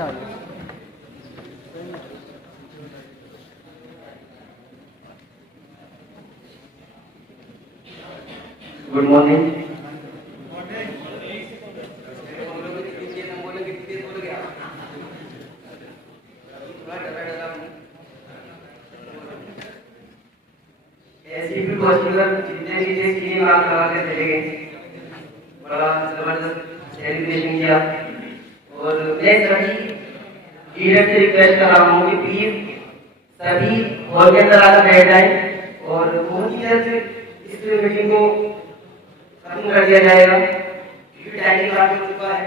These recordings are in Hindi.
Good morning. ऐसी भी हॉस्पिटल जितने भी थे सीधे मार्क्स लगा के चले गए, बड़ा जबरदस्त सेलिब्रेशन किया। और मैं सभी लीडर से रिक्वेस्ट कर रहा हूँ कि प्लीज सभी हॉल के अंदर आकर बैठ जाएं और बहुत ही जल्द इस मीटिंग को खत्म कर दिया जाएगा क्योंकि टाइम काफी हो चुका है।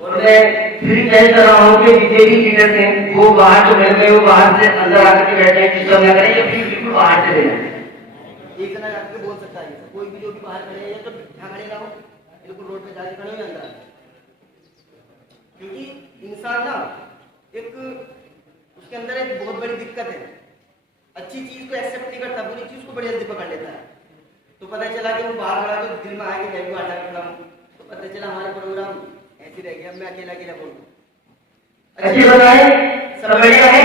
और मैं फिर रिक्वेस्ट कर रहा हूँ कि जितने भी लीडर्स हैं वो बाहर जो बैठ गए वो बाहर से अंदर आकर के बैठ जाए, डिस्टर्ब ना करें या फिर बिल्कुल बाहर चले जाएं। एक जना जाकर बोल सकता है, कोई भी जो भी बाहर खड़े हैं तो यहाँ खड़े ना हो, बिल्कुल रोड पे जाके खड़े हो अंदर। क्योंकि इंसान ना एक उसके अंदर एक बहुत बड़ी दिक्कत है, अच्छी चीज को एक्सेप्ट नहीं करता, बुरी चीज को बड़ी जल्दी पकड़ लेता है। तो पता चला कि वो बाहर खड़ा तो दिल में आया कि मैं भी बाहर खड़ा हूँ, तो पता चला हमारा प्रोग्राम ऐसे रह गया, मैं अकेला अकेला बोलूँ। अच्छी बताए, सब बढ़िया है,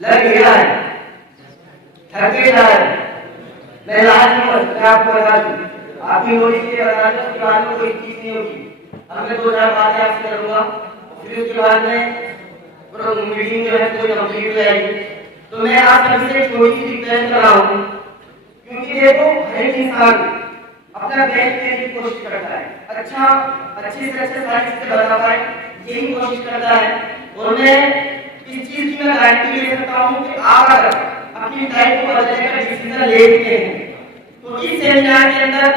लग गया है, थके जा रहे। मैं लास्ट में आपको बता दूं, आपकी नोटिस के बता दूं कि बाद में कोई चीज नहीं होगी। अब मैं 2-4 बातें आपसे करूंगा, फिर उसके बाद में मीटिंग जो है कोई कंप्लीट हो जाएगी। तो मैं आप सभी से छोटी सी रिक्वेस्ट कर रहा हूँ, क्योंकि देखो हर इंसान अपना बेस्ट देने की कोशिश करता है, अच्छे से अच्छे सारी चीजें बता पाए यही कोशिश करता है। और मैं इस चीज की मैं गारंटी ले सकता हूँ कि आप अगर अपनी लाइफ को बदलने का डिसीजन ले चुके हैं तो इस सेमिनार के अंदर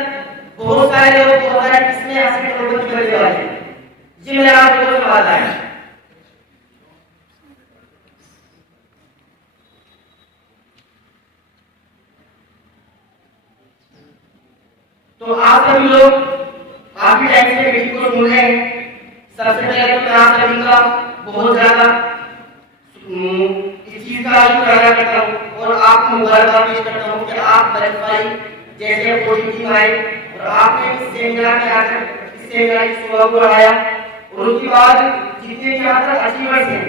बहुत सारे लोग बहुत सारे किस्में हासिल करोड़पति बनने वाले हैं। ये मेरा आप लोगों से वादा है। तो आप सभी लोग काफी टाइम से मीटिंग को सुन रहे हैं। सबसे पहले तो मैं आप सभी का बहुत ज्यादा इस चीज का शुक्रिया करता हूँ और आपको मुबारकबाद पेश करता हूँ कि आप वेरीफाई जैसे पॉजिटिव आए और आपने इस सेमिनार में आकर इस सेमिनार की शोभा को बढ़ाया। और उसके बाद जितने भी यहाँ पर अचीवर्स हैं,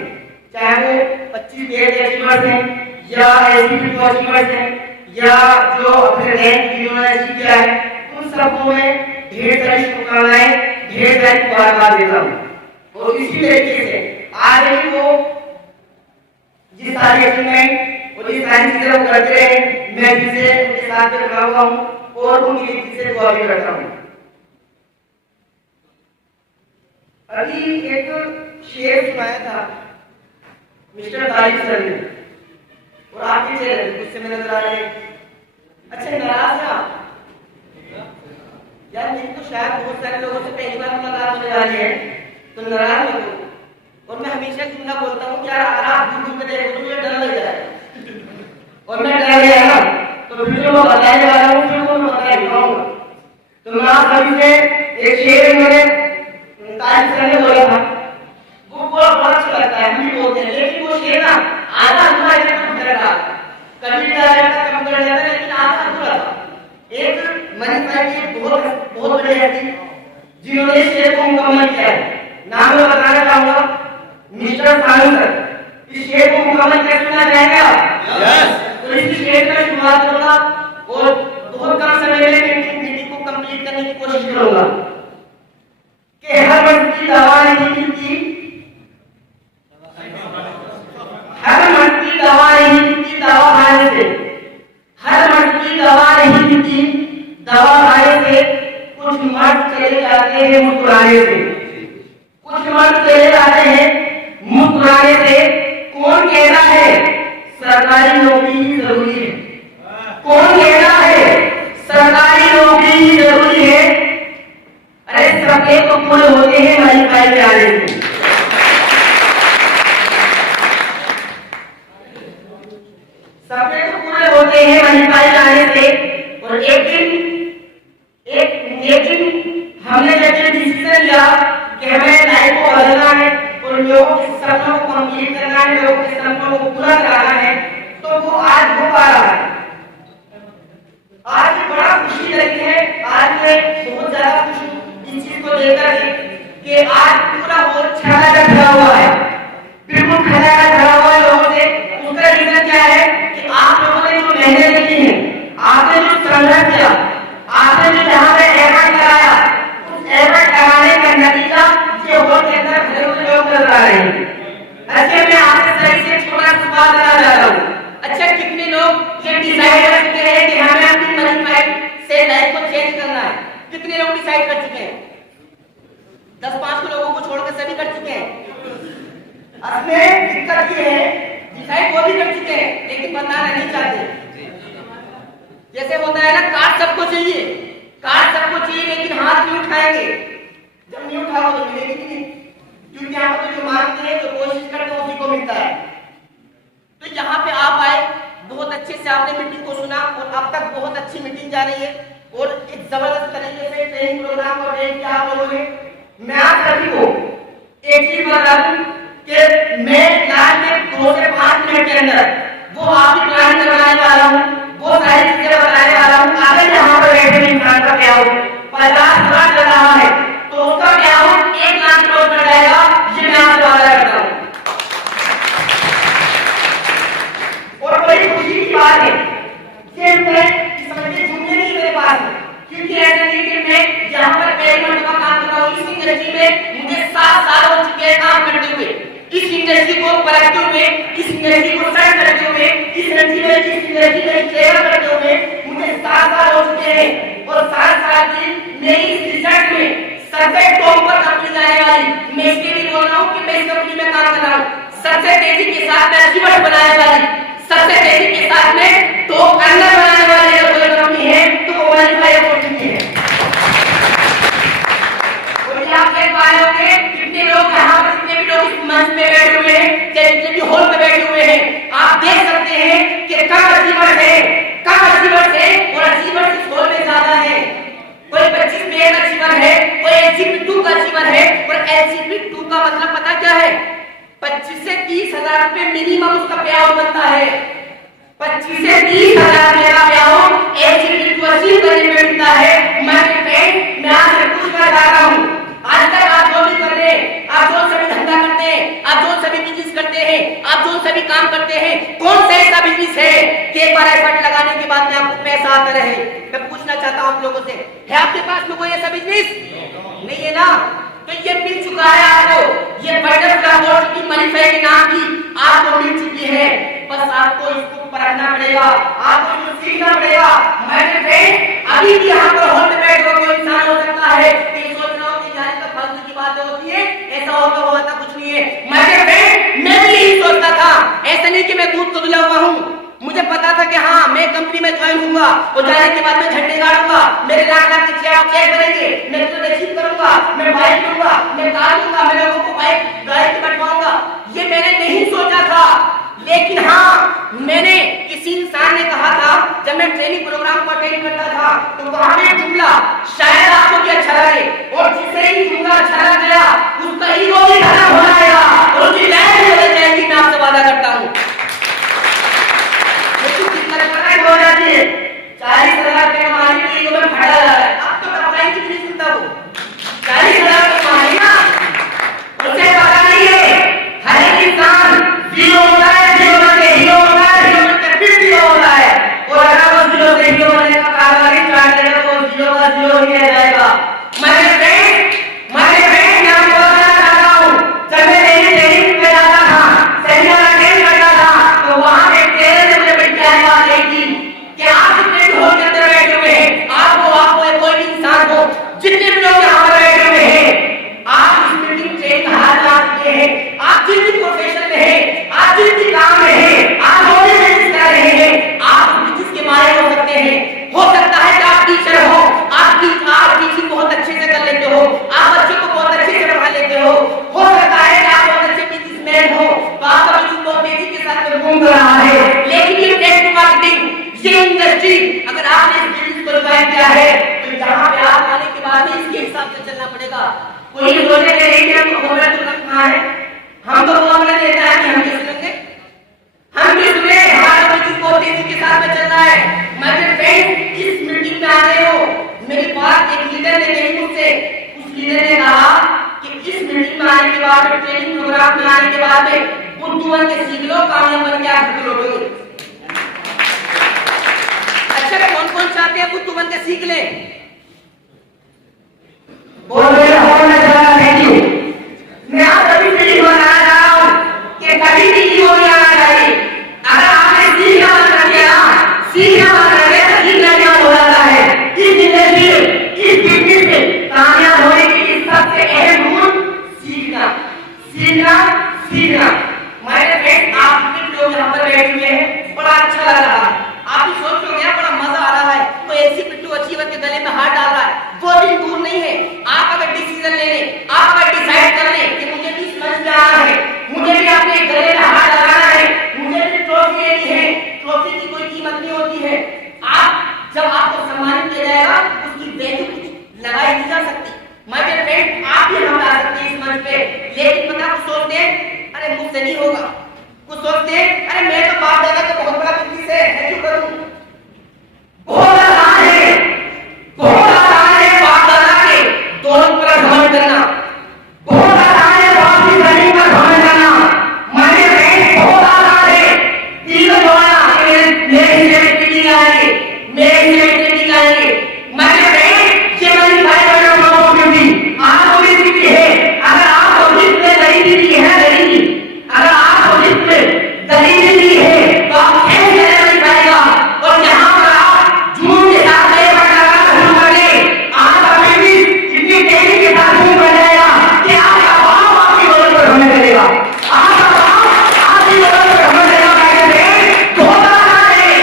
चाहे वो 25 पेड अचीवर्स हैं या एसपी अचीवर्स हैं या जो अपने रैंक जिन्होंने अचीव किया है, उन सबको मैं ढेर सारी शुभकामनाएं, ढेर सारी मुबारकबाद देता हूँ। और इसी तरीके से आज ही वो ये सारी अचीवमेंट और ये सारी चीजें वो करते रहे, मैं जिसे उनके साथ में खड़ा हुआ हूँ और उनकी से दुआ भी करता हूँ। अभी एक शेर सुनाया था मिस्टर तारिक सर ने और आपके चेहरे गुस्से में नजर आ रहे हैं। अच्छा नाराज है आप यार? मेरी तो शायद बहुत सारे लोगों से पहली बार मुलाकात होने वाली है, तो नाराज मत हो। और मैं हमेशा जुमला बोलता हूँ कि यार अगर आप दूर दूर देखो तो मुझे डर लग जाएगा और मैं डर गया ना तो फिर जो मैं बताने वाला हूँ फिर वो मैं बता नहीं पाऊंगा। तो मैं आप सभी से एक शेर मैंने तारीफ करने बोला था, वो बहुत अच्छा लगता है, हम भी बोलते हैं, लेकिन वो शेर ना आधा अधूरा है तो डर रहा कभी कम कर जाता है, लेकिन आधा अधूरा था। एक मनी भाई की बहुत बड़ी हस्ती जिन्होंने शेर को मुकम्मल किया है, नाम मैं बताना चाहूंगा मिस्टर सानू सर। इस शेर को मुकम्मल कैसे करना चाहेंगे आप? यस। तो इस शेर का शुरुआत करूंगा और बहुत कम समय में मीटिंग को कंप्लीट करने की कोशिश करूंगा कि हर मर्द की दवा नहीं मिलती, हर मर्द की दवा नहीं मिलती दवा खाने से, हर मर्द की दवा नहीं मिलती दवा खाने से, कुछ मर्द चले जाते हैं मुस्कुराने से, कुछ मर्द चले जाते हैं मुस्कुराने से। कौन कहता है सरकारी नौकरी जरूरी है? कौन कहता है सरकारी नौकरी जरूरी है? अरे सपने तो पूरे होते हैं मनी भाई के आने से। सपने तो पूरे होते हैं मनी भाई के आने से। और एक दिन हमने जब डिसीजन लिया कि हमें लाइफ को बदलना है और लोगों के सपनों को कंप्लीट करना है, लोगों के सपनों को पूरा कराना है, तो वो आज हो पा रहा है। आज बड़ा खुशी लगी है, आज मैं बहुत ज्यादा खुश हूँ इस चीज को लेकर कि आज पूरा हो असल में दिक्कत ये है, डिसाइड वो भी कर चुके हैं लेकिन बताना नहीं चाहते। जैसे होता है ना, कार्ड सबको चाहिए, कार्ड सबको चाहिए लेकिन हाथ नहीं उठाएंगे। जब नहीं उठाओ तो मिलेगी नहीं, क्योंकि यहाँ पर जो मांगते हैं, जो कोशिश करते हैं, उसी को मिलता है। तो यहाँ पे आप आए, बहुत अच्छे से आपने मीटिंग को सुना और अब तक बहुत अच्छी मीटिंग जा रही है और एक जबरदस्त तरीके से ट्रेनिंग प्रोग्राम और ट्रेन किया आप लोगों ने। मैं आप सभी को एक चीज बता दूं कि मैं क्लास में 2 से 5 मिनट के अंदर वो आपकी प्लान करवाने वाला हूँ, वो सारी चीजें बताने वाला हूँ। अगर यहाँ पर बैठे इंसान का क्या हो 50,000 चल रहा है तो उसका क्या हो 1 लाख क्रॉस कर जाएगा, ये मैं आपसे वादा करता हूँ। और बड़ी खुशी की बात है कि मैं समझिए जुमले नहीं मेरे पास है, क्योंकि ऐसा नहीं कि मैं यहाँ पर पहली मर्तबा काम कर रहा हूँ। इस इंडस्ट्री में मुझे 7 साल हो चुके हैं काम करते हुए, इस इंडस्ट्री को परखते हुए, इस इंडस्ट्री को सर्च करते हुए, इस इंडस्ट्री में ट्रेवल करते हुए मुझे 7 साल हो चुके हैं। और 7 साल की मेरी रिसर्च में सबसे टॉप पर कंपनी जाने वाली, मैं इसके लिए बोल रहा हूँ कि मैं इस कंपनी में काम कर रहा हूँ। सबसे तेजी के साथ में अचीवमेंट बनाने वाली, सबसे तेजी के साथ में तो अंदर बनाने वाली अगर कोई कंपनी है तो वो वाईफाई अपॉर्चुनिटी है। और ये आप देख पा रहे होंगे कितने लोग यहाँ पर, जितने भी लोग इस मंच पे बैठे हुए हैं, चाहे जितने भी हॉल पे बैठे हुए हैं, आप देख सकते हैं कि कम अचीवर्स है, कम अचीवर्स है और अचीवर्स इस हॉल में ज्यादा है। कोई 25 में अचीवर है, कोई LCP2 का अचीवर है। और LCP2 का मतलब पता क्या है? 25 से 30,000 रुपए मिनिमम उसका पे आउट बनता है। 25 से 30,000 रुपए का पे आउट LCP2 अचीव करने में मिलता है। मैं आपसे पूछना चाह रहा हूँ, आज तक आप जो भी कर रहे हैं, आप जो सभी धंधा करते हैं, आप जो सभी बिजनेस करते हैं, आप जो सभी काम करते हैं, कौन सा ऐसा बिजनेस है कि एक बार एफर्ट लगाने के बाद में आपको पैसा आता रहे? मैं पूछना चाहता हूँ आप लोगों से, है आपके पास में कोई ऐसा बिजनेस? नहीं है ना? तो ये मिल चुका है आपको, ये बटरफ्लाई बोर्ड की मनीफाई के नाम की आपको मिल चुकी है। बस आपको इसको परखना पड़ेगा, आपको इसको सीखना पड़ेगा। मैं फ्रेंड अभी भी यहाँ पर हॉल में बैठे हुए कोई इंसान हो सकता है कि सोच रहा हो कि जाने तक फालतू की बातें होती है, ऐसा होता हुआ था कुछ नहीं है। मैं फ्रेंड मैं भी यही सोचता था, ऐसा नहीं कि मैं दूध को धुला हुआ हूँ। मुझे पता था कि हाँ मैं कंपनी में ज्वाइन होऊंगा और जाने के बाद मैं झंडे गाड़ूंगा, मेरे लाख के चेक बनेंगे, मैं तो अचीव करूंगा, मैं बाइक लूंगा, मैं कार लूंगा, मैं लोगों को बाइक गाड़ी पे बैठवाऊंगा। ये मैंने नहीं सोचा था, लेकिन हाँ मैंने किसी इंसान ने कहा था जब मैं ट्रेनिंग प्रोग्राम को अटेंड करता था तो वहां पे जुमला शायद आपको भी अच्छा लगे, और जिसे ही जुमला अच्छा लग गया उसका ईगो भी खत्म हो जाएगा और उसकी लाइफ भी बदल जाएगी। मैं आपसे वादा करता हूँ। हो जाती है 40,000 रुपए कमाने के लिए मैं फटा जा रहा है। अब तो अप्लाई कितनी सुनता हूँ, 40,000 कमाने ना उसे पता नहीं है। हर एक इंसान जीरो होता है, जीरो बनके हीरो होता है, हीरो बनके फिर जीरो होता है। और अगर वो जीरो से हीरो बनने का कारनामा स्टार्ट करेगा तो जीरो का जीरो ही रह जाएगा। मैं यहाँ पे बताना चाहता हूँ, जब मैं ट्रेनिंग पे जाता था, सेमिनार अटेंड करता था, तो वहाँ पे ट्रेनर ने मुझे बड़ी प्यारी बात कही कि आप जितने भी हॉल के अंदर बैठे हुए हैं, आपको कोई भी इंसान हो, जितने भी लोग यहाँ पर बैठे हुए हैं, आप इस मीटिंग ट्रेन का हाथ ला चुके हैं। आप जिस भी प्रोफेशन में हैं, आप जिस भी काम में हैं, आप जो भी बिजनेस कर रहे हैं, आप बिजनेस के मालिक हो सकते हैं। हो सकता है कि आप टीचर हो, आप टीचिंग बहुत अच्छे से कर लेते हो, आप बच्चों को बहुत अच्छे से पढ़ा लेते हो सकता है कि आप बहुत अच्छे बिजनेसमैन हो, तो आपका बिजनेस बहुत तेजी के साथ में घूम रहा है। लेकिन ये नेटवर्क मार्केटिंग, ये इंडस्ट्री, अगर आपने इस बिजनेस को ज्वाइन किया है तो यहाँ पे आप आने के बाद में इसके हिसाब से चलना पड़ेगा। कोई सोचे कि हमको फॉर्मूला तो रखना है, हम तो फॉर्मूला देता है कि हम किस लेंगे, हम किस ले, हमारा बिजनेस बहुत तेजी के साथ में चल रहा है। मैं फ्रेंड इस मीटिंग में आ रहे हो, मेरी बात एक लीडर ने कही मुझसे, उस लीडर ने कहा कि इस मीटिंग में आने के बाद में, ट्रेनिंग प्रोग्राम में आने के बाद में बुद्धू बन के सीख लो, कामयाब बन के आप लोगे। अच्छा कौन कौन चाहते हैं बुद्धू बन के सीख ले? Thank you. मैं आप सभी से ये बताना चाह रहा हूँ कि कभी भी ईगो नहीं आना चाहिए। अगर आपने सीखना बंद कर दिया, सीखना बंद कर दिया तो सीखना क्या हो जाता है। इस जिंदगी में, इस बिजनेस में कामयाब होने के लिए सबसे अहम गुण सीखना, सीखना, सीखना। मेरे फ्रेंड आप भी लोग यहाँ पर बैठे हुए हैं, बड़ा अच्छा लग रहा है। आप भी सोच रहे हैं बड़ा मजा आ रहा है, कोई ऐसी पिट्टू अचीवर के गले में हाथ डाल रहा है, वो दिन दूर नहीं है। आप अगर डिसीजन ले लें, आप अगर डिसाइड कर लें कि मुझे भी समझ में आना है, मुझे भी अपने गले में हाथ लगाना है, मुझे भी ट्रॉफी लेनी है। ट्रॉफी की कोई कीमत नहीं होती है। आप जब आपको सम्मानित किया जाएगा उसकी वैल्यू कुछ लगाई नहीं जा सकती। माय डियर फ्रेंड, आप भी हम ला सकते हैं इस मंच पे, लेकिन पता कुछ सोचते हैं अरे मुझसे नहीं होगा, कुछ सोचते हैं अरे मैं तो बाप दादा का बहुत बड़ा बिजनेस है, मैं क्यों करूं। बहुत आसान है, बहुत आसान है बाप दादा के दौलत पर घमंड करना, बहुत आसान है बाप की जमीन पर घमंड करना। माय फ्रेंड, बहुत आसान है दिल को जोड़ना, मेरे बेटी आएंगे, मेरे बेटी आएंगे। माय फ्रेंड, ये वाली बात करना बहुत जरूरी आपको भी सीखनी है। अगर आपको जिसने नहीं दी है नहीं, अगर आपको जिसने दलील दी है तो आप कैसे नहीं पाएगा। और यहाँ पर आप झूठ के साथ नहीं बढ़ाना शुरू कर दें, आप अपने भी इतनी तेजी के साथ नहीं बढ़ जाएगा कि आपका बाप आपकी दौलत पर घमंड करेगा, आपका बाप आपकी दौलत पर घमंड करेगा। बहुत आसान है,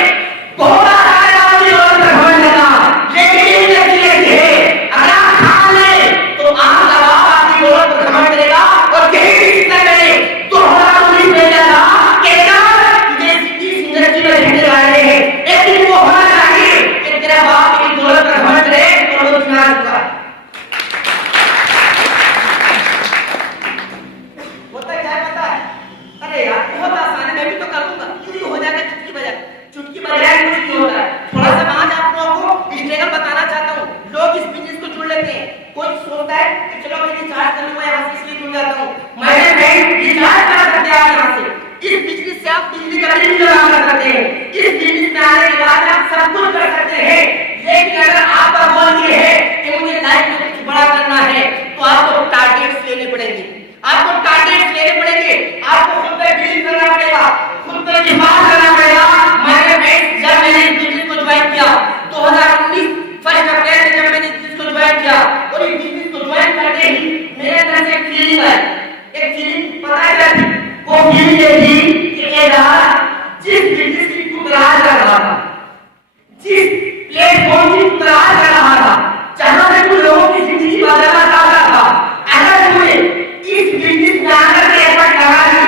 बहुत आसान है आपकी दौलत पर घमंड करना, लेकिन ये लचीली है। अगर आप ठान लें तो आपका बाप आपकी दौलत पर घमंड करेगा और कहीं भी कितना करे 2019 में जाता एक दिन वो होना चाहिए कि तेरा बाप की दौलत पर घमंड करे और वो सुना चुका होता है। क्या पता है, अरे यार बहुत आसान है, मैं भी तो कर लूंगा, क्यों हो जाएगा चुटकी बजाए कुछ नहीं होता है। थोड़ा सा आज आप लोगों को स्ट्रगल बताना चाहता हूँ। लोग इस बिजनेस को जुड़ लेते हैं, कोई सोचता है कि चलो मैं रिचार्ज कर लूंगा यहाँ से, इसलिए जुड़ जाता हूँ। मेरे फ्रेंड, रिचार्ज कर सकते हैं आप यहाँ से, इस बिजनेस से आप बिजली का बिल जमा कर सकते हैं, इस बिजनेस में आने के बाद आप सब कुछ कर सकते हैं। लेकिन अगर आपका गोल ये है कि मुझे लाइफ में कुछ बड़ा करना है तो आपको टारगेट्स लेने पड़ेंगे, आपको टारगेट्स लेने पड़ेंगे, आपको खुद पे बिलीव करना पड़ेगा, खुद पे विश्वास करना पड़ेगा। मेरे फ्रेंड्स, जब मैंने इस बिजनेस को ज्वाइन किया 2019 फर्स्ट अप्रैल में, जब मैंने इस बिजनेस को ज्वाइन किया और इस बिजनेस को ज्वाइन करते ही मेरे अंदर से एक फीलिंग आई, एक फीलिंग पता है क्या थी? वो फीलिंग ये थी कि यार जिस बिजनेस की तू तलाश कर रहा था, जिस प्लेटफॉर्म की तू तलाश कर रहा था, जहां से तू लोगों की जिंदगी बदलना चाहता था, अगर तूने इस बिजनेस में आकर के एफर्ट लगा दी,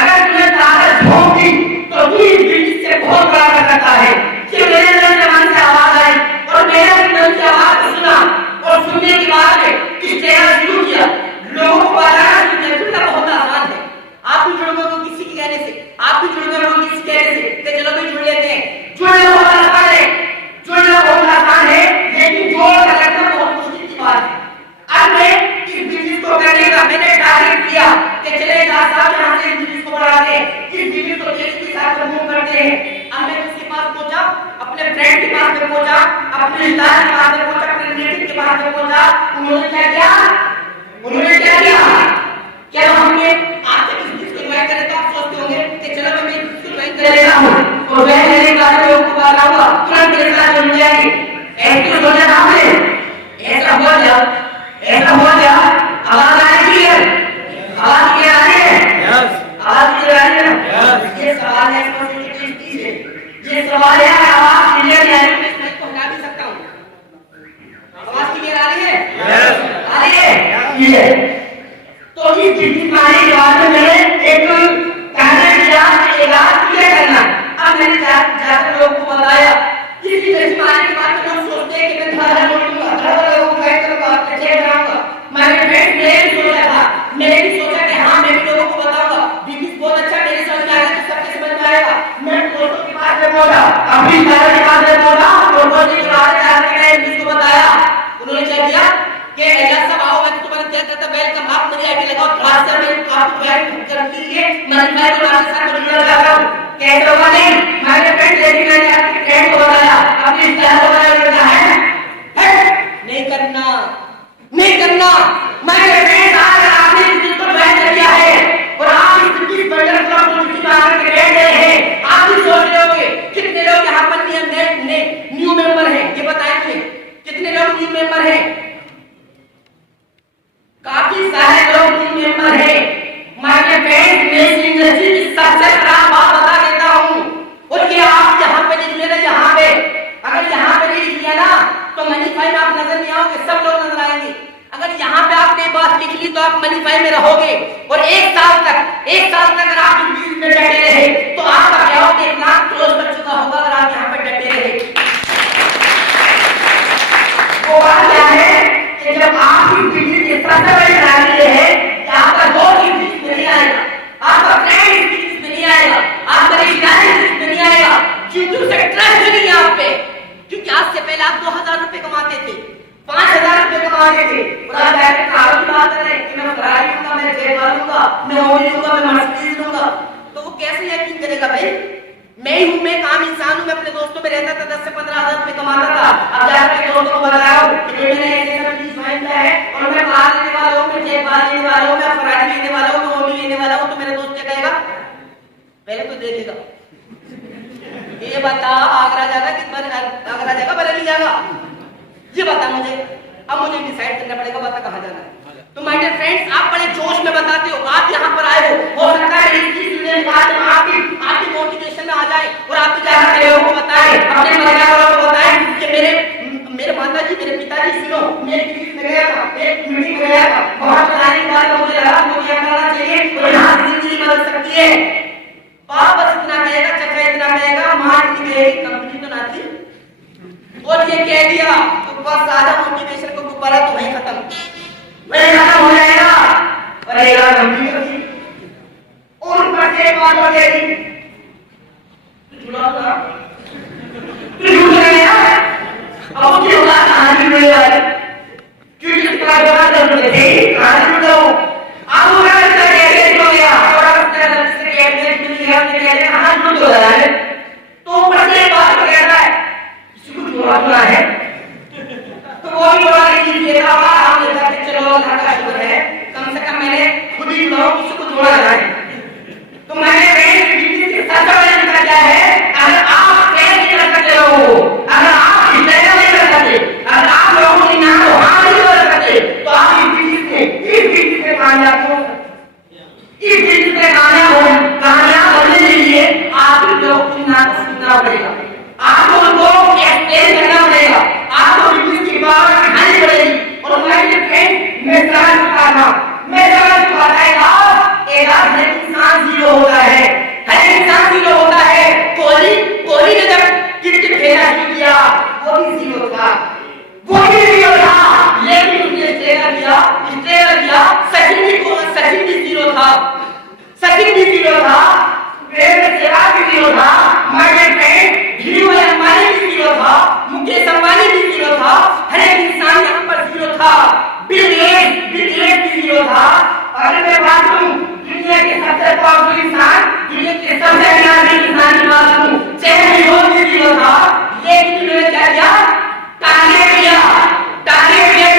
अगर तूने ताकत झोंक दी तो तू इस बिजनेस से बहुत बड़ा कर सकता है। ये मेरे अंदर से मन से आवाज आई और मेरे मन की आवाज को सुना और सुनने के बाद में इस चैनल शुरू किया। लोगों को बताना जुड़ना बहुत आसान है। आप भी जुड़ गए किसी के कहने से, आप भी जुड़ गए किसी के कहने से कि चलो भाई जुड़ लेते हैं। जुड़ना बहुत आसान है, जुड़ना बहुत आसान है, लेकिन जोड़ कर रखना बहुत मुश्किल की बात है। अब मैं इस बिजनेस को करने का मैंने टारगेट किया कि चले 10 साल यहाँ से इस बिजनेस को बढ़ाते हैं, इस बिजनेस को तेजी के साथ मूव करते हैं। अब मैं किसके पास पहुंचा? अपने फ्रेंड के पास में पहुंचा, अपने रिश्तेदार के पास में पहुंचा, अपने रिलेटिव के पास में पहुंचा। उन्होंने क्या किया? उन्होंने क्या किया? क्या हमने आपसे इस बिजनेस को ज्वाइन करें तो आप सोचते होंगे कि चलो मैं इस बिजनेस को ज्वाइन कर लेता हूं और मैं मेरे बारे में लोगों को बताऊंगा, तुरंत मेरे साथ जुड़ जाएंगे। ऐसे हो जाए आपने, ऐसा हो जाए, ऐसा हो जाए। आवाज आ रही है? आवाज क्या आ रही है? यस, आवाज क्या आ रही है? यस। ये सवाल है, इसमें चीज है, ये सवाल है, आवाज क्लियर है, मैं इसको हटा भी सकता हूं। आवाज क्लियर आ रही है? यस, आ रही है? ये तो इस बिजनेस में आने के बाद में मैंने एक टारगेट लिया कि एक रात क्लियर करना। अब मैंने जाकर लोगों को बताया। इस बिजनेस में आने के बाद में लोग सोचते हैं कि मैं घर लौटूंगा, घर लोगों को गाइड करूंगा, चेक कराऊंगा। मैंने फ्रेंड ने भी सोचा था, मैंने भी सोचा कि हाँ मैं भी लोगों को बताऊंगा, बिजनेस बहुत अच्छा मेरे समझ में आएगा, सबके समझ में आएगा। मैं दोस्तों के पास में पहुंचा, अपनी दादा के पास में पहुंचा और बोलने के बाद जाकर मैंने बिजनेस को बताया। उन्होंने क्या किया कि एलियास साहब आओ, मैं तुम्हारा क्या करता, वेलकम, आप मेरी आईडी लगाओ, क्लास से मैं आपको ज्वाइन करने के लिए मैं तुम्हारे साथ जुड़ना चाहता हूं। कैसे होगा? नहीं, मैंने फ्रेंड लेकिन मैंने अपने फ्रेंड को बताया, अपनी स्टाइल को बताया है नहीं करना, नहीं करना। मैंने फ्रेंड आज आपने इस बिजनेस को ज्वाइन कर लिया है और आप इस बिजनेस बंडल क्लब को जिसमें आकर के बैठ गए हैं। आप भी सोच रहे होंगे कितने लोग यहाँ पर न्यू मेंबर हैं, ये बताएं मुझे कितने लोग न्यू मेंबर हैं? काफी सारे लोग न्यू मेंबर हैं। माय फ्रेंड्स, मैं ऑडी लूंगा, मैं मर्सिडीज लूंगा, तो वो कैसे यकीन करेगा भाई? मैं ही हूं, मैं काम इंसान हूं, मैं अपने दोस्तों में रहता था, 10 से 15 हज़ार रुपए कमाता था। अब जाकर के दोस्तों को बताया कि मैंने ऐसे सब चीज ज्वाइन किया है और मैं कार लेने वाला हूं, मैं जेट बार लेने वाला हूं, मैं फरारी लेने वाला हूं, मैं ऑडी लेने वाला हूं, तो मेरा दोस्त क्या कहेगा? पहले तो देखेगा, ये बता आगरा जाएगा कि आगरा जाएगा बरेली जाएगा, ये बता मुझे। अब मुझे डिसाइड करना पड़ेगा बता कहां जाना है। तो माय डियर फ्रेंड्स, आप बड़े जोश में बताते हो, आप यहाँ पर आए हो सकता है इसकी वीडियो बाद में आपकी मोटिवेशन में आ जाए और आप जाकर के लोगों को बताएं, अपने परिवार वालों को बताएं कि मेरे माताजी, मेरे पिताजी, सुनो, मैं एक ट्रिप में गया था, एक मीटिंग में गया था, वहां पर आने के बाद मुझे लगा मुझे क्या करना चाहिए और यहाँ जिंदगी बदल सकती है। बाप बस इतना कहेगा, चचा इतना कहेगा, माँ इतनी कहेगी, कंपनी तो ना थी, और ये कह दिया तो बस आधा मोटिवेशन को गुब्बारा तो वहीं खत्म, वही खत्म हो जाएगा। अरे यार कंपनी तो थी और ऊपर से एक बात हो जाएगी, तू झूठ गया अब उसकी औलाद कहानी जुड़े वाले क्योंकि इसका जवाब जब थे कहानी जुड़ा हो अब वो क्या करता है कैसे हो गया और अब तेरा से कैबिनेट मिल गया उसने कह दिया कहां जुड़ हो रहा है तो ऊपर से एक बात हो कहता है किसी को जुड़ा है तो वो भी बड़ा चीज देता हुआ हम लेता कि चलो अल्लाह का शुक्र है कम से कम मैंने खुद ही जुड़ा किसी को जोड़ा है। तो मैंने सबसे बड़ा निकल क्या है, अगर आप ट्रेन नहीं कर सकते हो, अगर आप हिस्सा नहीं कर सकते, अगर आप लोगों की नाम को हाँ नहीं कर सकते, तो आप इस बिजनेस में कामयाब हो, इस बिजनेस में कामयाब होने के लिए आपको लोगों की नाम को सुनना पड़ेगा, आपको उनको एक्सप्लेन करना पड़ेगा, आपको बिजनेस की पावर दिखानी पड़ेगी। और हमारे फ्रेंड मैं समझ चुका था, एक आदमी इंसान जीरो होता है, हर इंसान जीरो होता है। कोहली ने जब क्रिकेट खेलना शुरू किया वो भी जीरो था, लेकिन उसने स्ट्रेलर किया, सचिन भी जीरो था, सहवाग भी जीरो था, हमारे फ्रेंड धीरूभाई अंबानी भी जीरो था, मुकेश अंबानी भी जीरो था, हर एक इंसान यहाँ पर जीरो था, बिल गेट्स भी जीरो था। अगर मैं बात करूं दुनिया के सबसे पावरफुल इंसान, दुनिया के सबसे ज्ञानी इंसान की बात करूं, जेफ बेजोस भी जीरो था, लेकिन उन्होंने क्या किया? टारगेट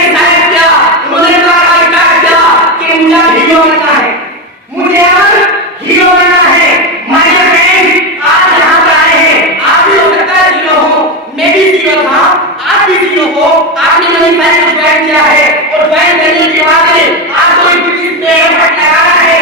डिसाइड किया, उन्होंने कहा कि मुझे हीरो बनना है, माय फ्रेंड आज यहाँ पर आए हैं, आप भी हो सकता है जीरो हो, मैं भी जीरो था, आप भी जीरो हो, आपने मनी फाइनेंस ज्वाइन किया है और ज्वाइन करने के बाद आपको इस बिजनेस में एफर्ट लगाना है,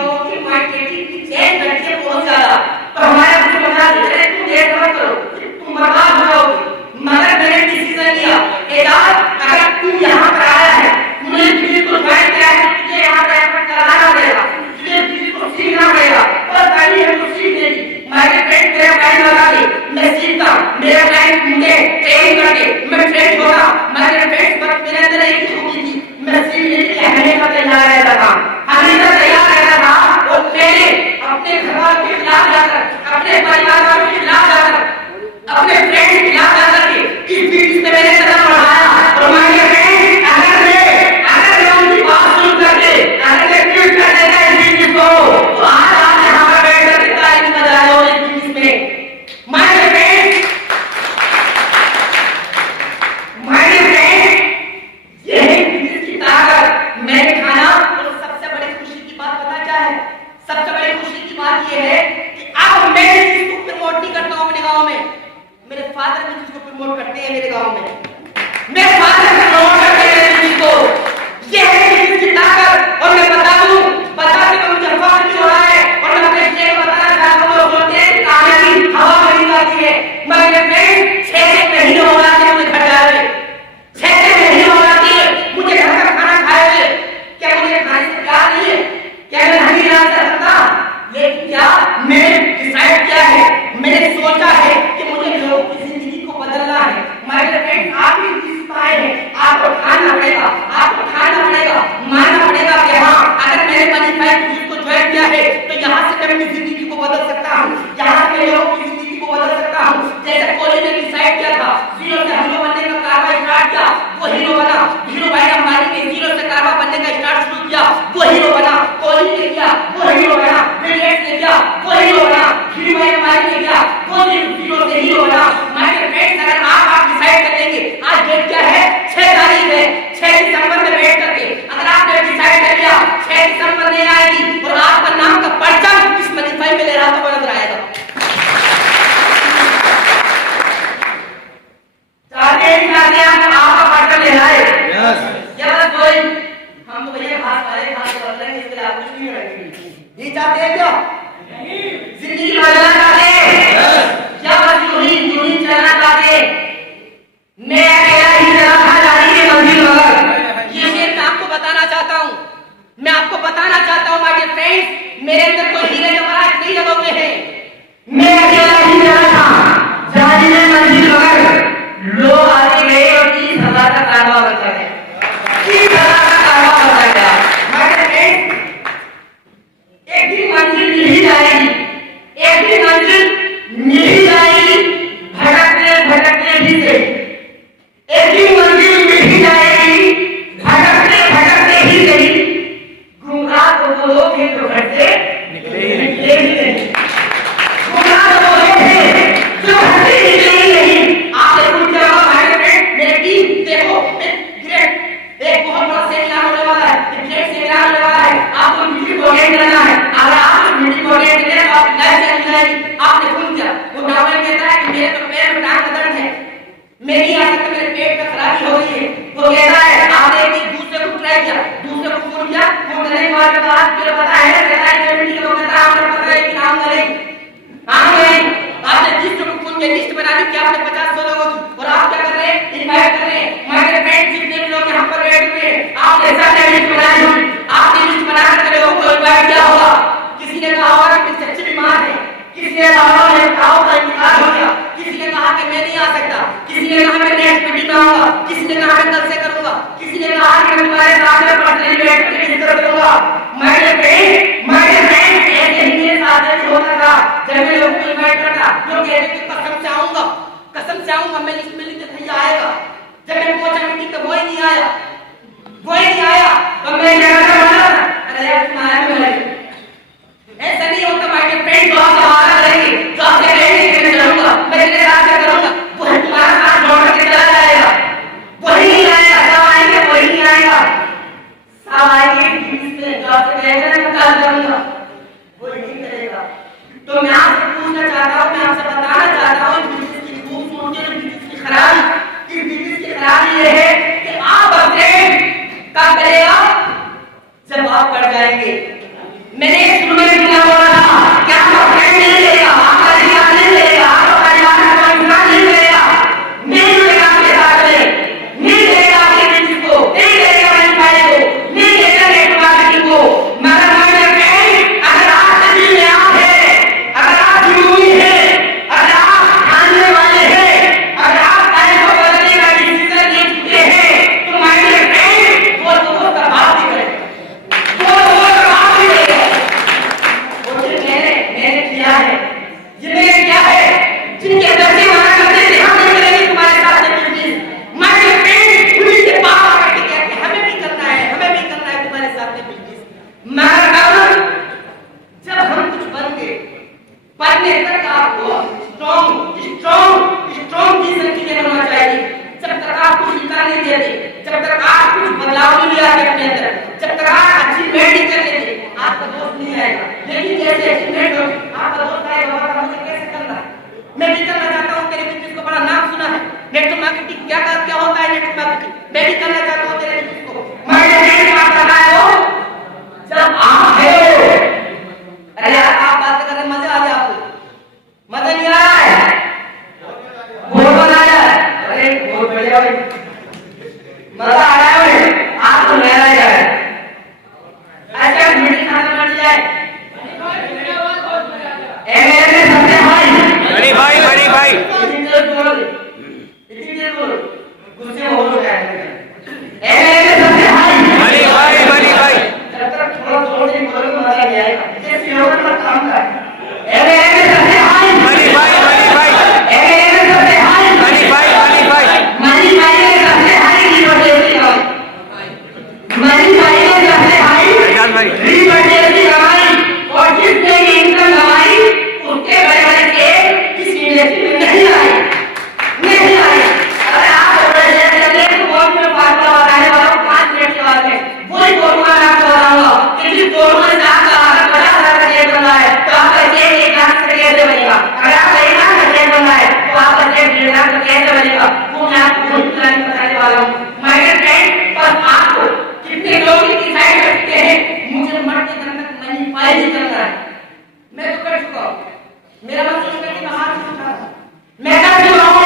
लोगों की माइंड की चेंज करती है बहुत ज्यादा। तो हमारे अपने बता दे रहे तुम देर मत करो, तुम बर्बाद हो जाओगे। मगर मैंने डिसीजन लिया कि यार अगर तू यहाँ पर आया है, तूने किसी को ज्वाइन किया है, तुझे यहाँ पर एफर्ट कराना पड़ेगा, तुझे किसी को सीखना पड़ेगा। और पहले हम कुछ सीख लेंगे। मेरे फ्रेंड मेरा टाइम लगा के मैं सीखता, मेरा टाइम मुझे ट्रेनिंग करके मैं फ्रेंड होता। मेरे फ्रेंड्स पर मेरे अंदर एक खूबी थी, मैं सीखने के लिए हमेशा तैयार रहता था, हमेशा तैयार रहता था। और मैंने अपने घर वालों के खिलाफ जाकर, अपने परिवार वालों के खिलाफ जाकर, अपने फ्रेंड के खिलाफ जाकर के इस बीच में मैंने कदम बढ़ाया। और मेरे फ्रेंड अगर मैं उनकी बात सुन करके अगर मैं ट्वीट कर देता इस बीच को, तो आज आप यहाँ पर बैठ कर कितना ही मजा आया और इस बीच में मेरे फ्रेंड ये है इसकी ताकत। मैंने खाना और सबसे बड़ी खुशी की बात पता क्या है? सबसे बड़ी खुशी की बात ये है कि अब मैं इसको प्रमोट नहीं करता हूँ अपने गांव में, मेरे फादर भी इसको प्रमोट करते हैं मेरे गांव में, मेरे फादर प्रमोट करते हैं इस चीज को। ये है इसकी ताकत। और मैं बता दूं, बता के मुझे फख्र भी हो रहा है। और मैं अपने शेर बताना चाहता हूँ, लोग बोलते हैं कामयाबी हवा में नहीं आती है। मेरे फ्रेंड 6 महीने हो गए थे मुझे घर जाए, 6 महीने हो गए थे मुझे घर का खाना खाए हुए। क्या मुझे खाने से प्यार नहीं है? क्या मैं नहीं रह सकता? लेकिन क्या मैंने डिसाइड किया है, मैंने सोचा है कि मुझे लोगों की जिंदगी को बदलना है। मेरे फ्रेंड आप भी जिस पाए हैं, आपको खाना पड़ेगा, आपको खाना पड़ेगा, मानना पड़ेगा कि हाँ अगर मैंने मनीफाइड को ज्वाइन किया है तो यहाँ से मैं अपनी जिंदगी को बदल सकता हूँ, यहाँ से मैं लोगों की जिंदगी को बदल सकता हूँ। जैसे कोहली ने डिसाइड किया था 0 से हीरो बनने का कारवा स्टार्ट किया, वो हीरो बना। हीरो भाई अंबानी ने 0 से कारवा बनने का स्टार्ट शुरू किया, वो हीरो बना। कोहली ने किया, वो हीरो बना। बिल गेट्स ने किया, वो हीरो बना। हीरो भाई अंबानी ने किया, वो 0 से हीरो बना। मेरे फ्रेंड्स अगर आप डिसाइड कर लेंगे, आज डेट क्या है? 6 तारीख है, 6 दिसंबर में बैठ करके अगर आपने डिसाइड कर लिया 6 दिसंबर में आएगी और आपका नाम का परचम इस मनीफाइड में ले रहा तो नजर आएगा। आपका परचम ले रहा है। यस कोई हम तो भैया घास खा रहे, घास बदल रहे हैं, इसके लिए आप कुछ नहीं करेंगे। ये चाहते हैं क्या? जिंदगी बदलना चाहते हैं या बस यूं ही चलना चाहते हैं? मैं अकेला ही चला था जाने की मंजिल मगर ये शेर मैं आपको बताना चाहता हूँ, मैं आपको बताना चाहता हूँ माय फ्रेंड्स, मेरे अंदर कोई हीरे जवाहरात नहीं लगे हुए हैं। मैं अकेला ही चला था जाने की मंजिल मगर लोग आगे गए और 30,000 का कारवा बचा है, 30,000 का कारवा बचा गया। माय फ्रेंड्स एक दिन मंजिल मिल ही जाएगी, एक दिन मंजिल मिल ही जाएगी। भटकते भटकते भी से एक दिन मंजिल मिल ही जाएगी, भटकते भटकते ही सही। गुमराह तो वो लोग हैं जो घर से निकले ही नहीं, गुमराह तो वो लोग हैं जो घर से निकले ही नहीं। आपने कुछ क्या मेरे फ्रेंड, मेरे टीम देखो ग्रेट, एक बहुत बड़ा सेमिनार होने वाला है, एक ग्रेट सेमिनार होने वाला है। आपको मीटिंग को अटेंड करना है। अगर आप मीटिंग को अटेंड करें तो आप लाइफ चेंज हो जाएगी। आपने सुन लिया, वो डॉक्टर कहता है कि मेरे तो पैर में टांग दर्द है, मैं नहीं आ सकता, मेरे पेट में खराबी हो गई है। वो कहता है आपने एक दूसरे को ट्राई किया, दूसरे को फोन किया, वो करने के बाद कहा कि पता है कहता है कमेटी के लोग कहता है आपने पता है कि काम करें काम करें। आपने 30 लोगों को लिस्ट बना ली कि आपने 50-100 लोगों की, और आप क्या कर रहे हैं? इनवाइट कर रहे हैं। मेरे फ्रेंड्स जितने भी लोग यहाँ पर बैठे हुए हैं, आपने सबने लिस्ट बनाई होगी, आपने लिस्ट बना कर लोगों को इनवाइट किया होगा। किसी ने कहा होगा कि सच्ची बीमार है, किसी ने कहा होगा मेरे ताऊ का इंतजार हो गया, किसी ने कहा कि मैं नहीं आ सकता, किसी ने कहा मैं नेक्स्ट मीटिंग में आऊंगा, किसी ने कहा मैं कल से करूंगा, किसी ने कहा कि मैं तुम्हारे सामने पर्सनली बैठ कर डिस्कस करूंगा। मेरे फ्रेंड एक ही मेरे साथ भी होता था जब मैं लोगों को इनवाइट करता, लोग कहते थे कसम से आऊंगा, कसम से आऊंगा, मैं लिस्ट में लिख के भैया आएगा। जब मैं पहुंचा मीटिंग तो वो ही नहीं आया, वो ही नहीं आया। तो मैं क्या करता था, अरे यार तुम आया क्यों नहीं? ऐसा नहीं होता माय फ्रेंड, जो आपसे हमारा रहेंगे, जो आपसे कहेंगे कि मैं चलूंगा, मैं तेरे साथ क्या करूंगा, वो तुम्हारा साथ छोड़ के चला जाएगा, वही नहीं आएगा। सब आएंगे, वही नहीं आएगा, सब आएंगे जो आपसे कहेंगे मैं कल करूंगा, वही नहीं करेगा। तो मैं आपसे पूछना चाहता हूँ, मैं आपसे बताना चाहता हूँ बिजनेस की खूबसूरती और बिजनेस की खराबी। इस बिजनेस की खराबी ये है कि आप अपडेट कब करेगा? जब आप बढ़ जाएंगे, लेकिन जैसे एक्सीडेंट हो आपका दोस्त आएगा बाबा मुझे कैसे करना है, मैं भी करना चाहता हूँ, तेरे बिजनेस को बड़ा नाम सुना है, नेटवर्क मार्केटिंग क्या होता है नेटवर्क मार्केटिंग, मैं भी करना चाहता हूँ तेरे बिजनेस को। मैं बात कर रहा हूँ जब आप है, अरे यार आप बात कर रहे मजे आ जाए आपको, मजा नहीं आ रहा है, बहुत मजा आ रहा है, अरे बहुत बढ़िया भाई मजा आ रहा है, आप तो नया रह जाए अच्छा मीटिंग खाना बन जाए एमएलए सबसे बड़ी भाई इतनी देर बोल गुस्से में हो जाएगा एमएलए सबसे बड़ी भाई जब तक थोड़ा जोर से बोलोगे मजा नहीं आएगा, ये स्लोगन पर काम कर एमएलए सबसे बड़ी भाई एमएलए सबसे बड़ी भाई मनी भाई ने सबसे हाई लिबर्टी कमाई, मनी भाई ने सबसे हाई जान भाई लिबर्टी कमाई, और जिसने ये इनकम कमाई उसके बड़े के इस इंडस्ट्री में नहीं आई। अगर आप बहुत में बात बताने वाला हूँ 5 मिनट के बाद में वही बोलूंगा, मैं आपको बताऊंगा कि जिस दोनों में आपका अगर 50,000 का चेक बन रहा है तो आपका चेक 1 लाख का कैसे बनेगा, अगर आपका 1 लाख का चेक बन रहा है तो आपका चेक 1.5 लाख का कैसे बनेगा, वो मैं आपको बहुत प्लान बताने वाला हूँ। माय फ्रेंड बस आपको कितने लोग डिसाइड करते हैं मुझे मरते दम तक मनी फाइल ही करना है, मैं तो कर चुका हूँ, मेरा मतलब है कि मैं हाथ उठा था, मैं कर चुका हूँ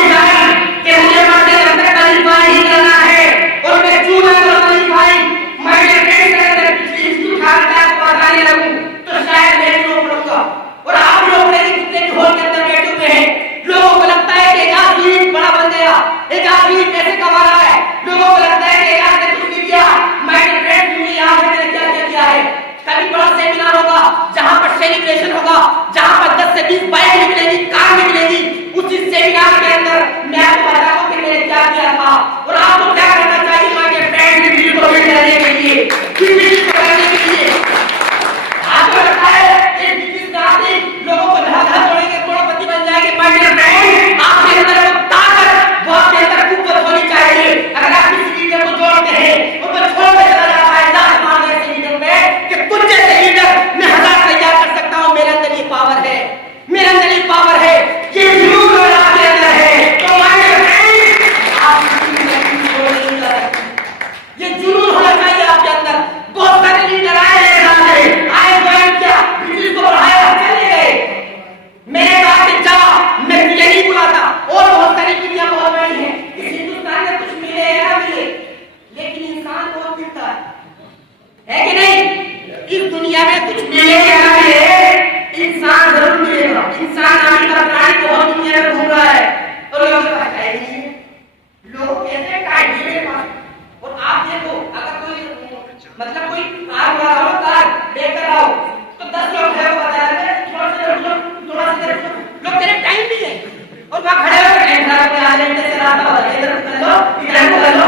कि मुझे मरते दम तक मनी फाइल ही करना है, और मैं चूना कर मनी फाइल माय फ्रेंड अगर पिछली उठा के आपको बताने लगूं तो शायद मैं भी रोक लूंगा, और आप लोग मेरे कितने भी हॉल के अंदर बैठे हुए हैं लोगों को लगता है कि यार ये बड़ा बन गया, एक आदमी कैसे कमा रहा है, लोगों को लगता है कि यार ने कुछ नहीं किया, माय फ्रेंड मुझे यहाँ पे मैंने क्या किया है, कभी बड़ा सेमिनार होगा जहाँ पर सेलिब्रेशन होगा, जहाँ पर 10 से 20 बाइक निकलेगी, कार निकलेगी, उसी सेमिनार के अंदर मैं आपको बताऊं कि मैंने क्या किया था, और आपको क्या करना चाहिए माय फ्रेंड वीडियो को करने के लिए, वीडियो को करने के लिए आपको लगता है ये बिजनेस करके लोगों को धड़ा तोड़ेंगे, करोड़पति बन जाएंगे, माय फ्रेंड आपके अंदर वो ताकत, वो आपके अंदर कुव्वत होनी चाहिए। अगर आप किसी लीडर को जोड़ते हैं और वो छोड़ के चला जाता है लाख मार ऐसे लीडर में कि कुछ जैसे लीडर मैं 1000 तैयार कर सकता हूँ, मेरे अंदर ये पावर है, मेरे अंदर ये पावर है, ये जुनून आपके अंदर है, तो माय फ्रेंड आप ये जुनून होना चाहिए आपके अंदर। बहुत सारे लीडर आए ज्वाइन किया, बिजनेस को बढ़ाया, चले गए, मैंने कहा कि जा मैं यही बुला था, और बहुत सारी दुनिया बहुत बड़ी है, इस हिंदुस्तान में कुछ मिले या ना मिले लेकिन इंसान बहुत मिलता है कि नहीं, इस दुनिया में कुछ मिले या ना मिले इंसान जरूर मिलेगा, इंसान आने का प्राणी बहुत दुनिया में घूम रहा है, और लोगों के पास टाइम नहीं है, लोग कहते हैं टाइम नहीं मेरे पास, और आप देखो अगर कोई मतलब कोई कार उड़ा रहा हो, कार देख कर आओ तो 10 लोग है वो बता रहे हैं थोड़ा सा लोग तेरे टाइम नहीं है, और वहां खड़े हो टाइम खराब पे आ जाए जैसे रात हो जाए, इधर कर लो इधर कर लो,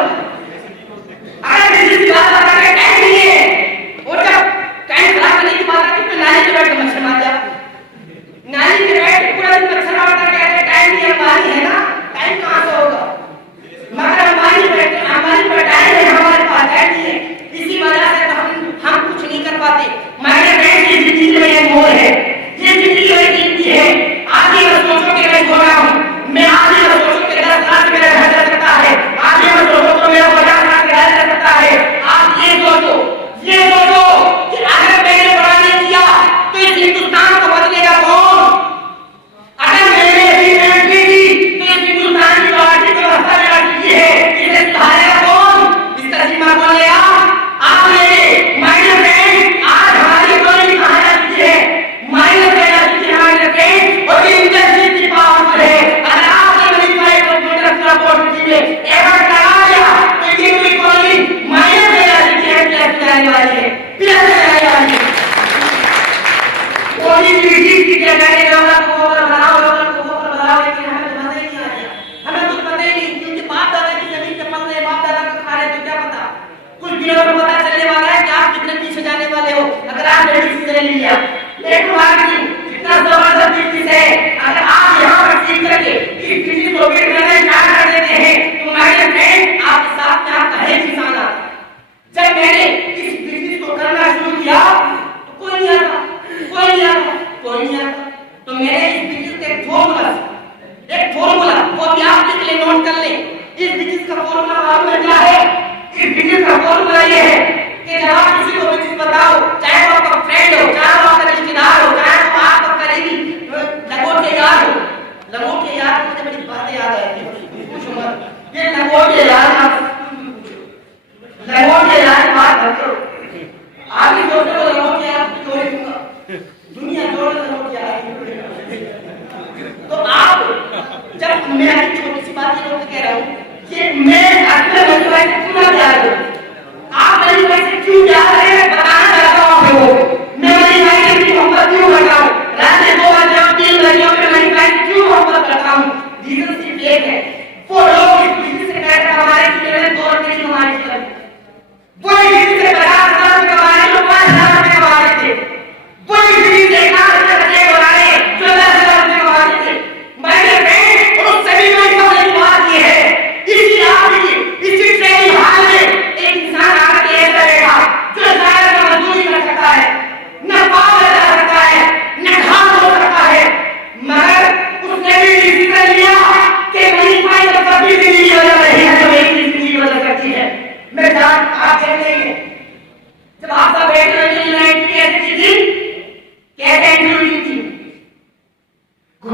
अगर किसी की बात कर रहे टाइम नहीं है, और जब टाइम खराब करने की बात आती तो नाली पे बैठ के मच्छर मार जा, नाली पे बैठ के पूरा दिन मच्छर मारता कहते टाइम नहीं है, पानी है ना, टाइम कहां से होगा, मगर हमारी पर टाइम है, हमारे पास टाइम नहीं है, इसी वजह से तो हम कुछ नहीं कर पाते। मेरे फ्रेंड की जिंदगी में एक मोड़ है, ये जिंदगी में जिंदगी है, आज ही मैं सोचो कि मैं सो रहा हूँ, मैं आज ही मैं सोचो कि 10 लाख मेरा घर चल सकता है, आज ही मैं सोचो तो मेरा 50 लाख घर चल सकता है, आप ये सोचो कि अगर मैंने बड़ा नहीं किया तो इस हिंदुस्तान को बदलेगा कौन, अगर मैंने एग्रीमेंट की तो इस हिंदुस्तान की पार्टी को रास्ता लगा दी है, इसे सुधारेगा कौन, इसका जिम्मा कौन लेगा, आप लेंगे। माय फ्रेंड आज हमारी इकोनॉमी कहां जाती है, माय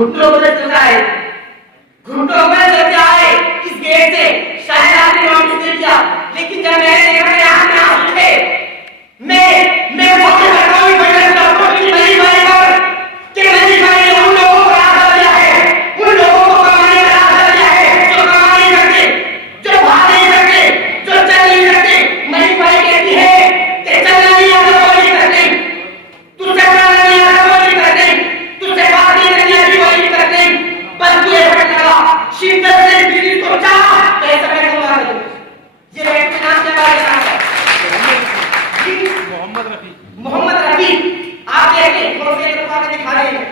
घुटनों पर चल रहा है, घुटनों पर चल के आए इस गेट से। शायद आपने नोटिस नहीं किया, लेकिन जब मैंने देखा कि यहाँ पे आंसू थे, मैं बहुत डरा हुई बटन डॉक्टर की नहीं पाएगा कि नहीं पाएंगे। उन लोगों को रास्ता दिया है, उन लोगों को कमाने का रास्ता दिया है जो कमा नहीं सकते, जो भाग नहीं सकते, जो चल नहीं सकते। नहीं पाई कहती है कि चलना नहीं आता वो नहीं करते, तुझसे चलना नहीं आता वो नहीं करते, तुझसे बात नहीं करनी आती वो नहीं करते। बस तू ऐसा लगा शिद्दत से दिल को चाह तो ऐसा मैं कहूँगा। ये रेट के नाम क्या है? मोहम्मद रफी। आप देखें थोड़ा सा एक बार दिखा रहे हैं,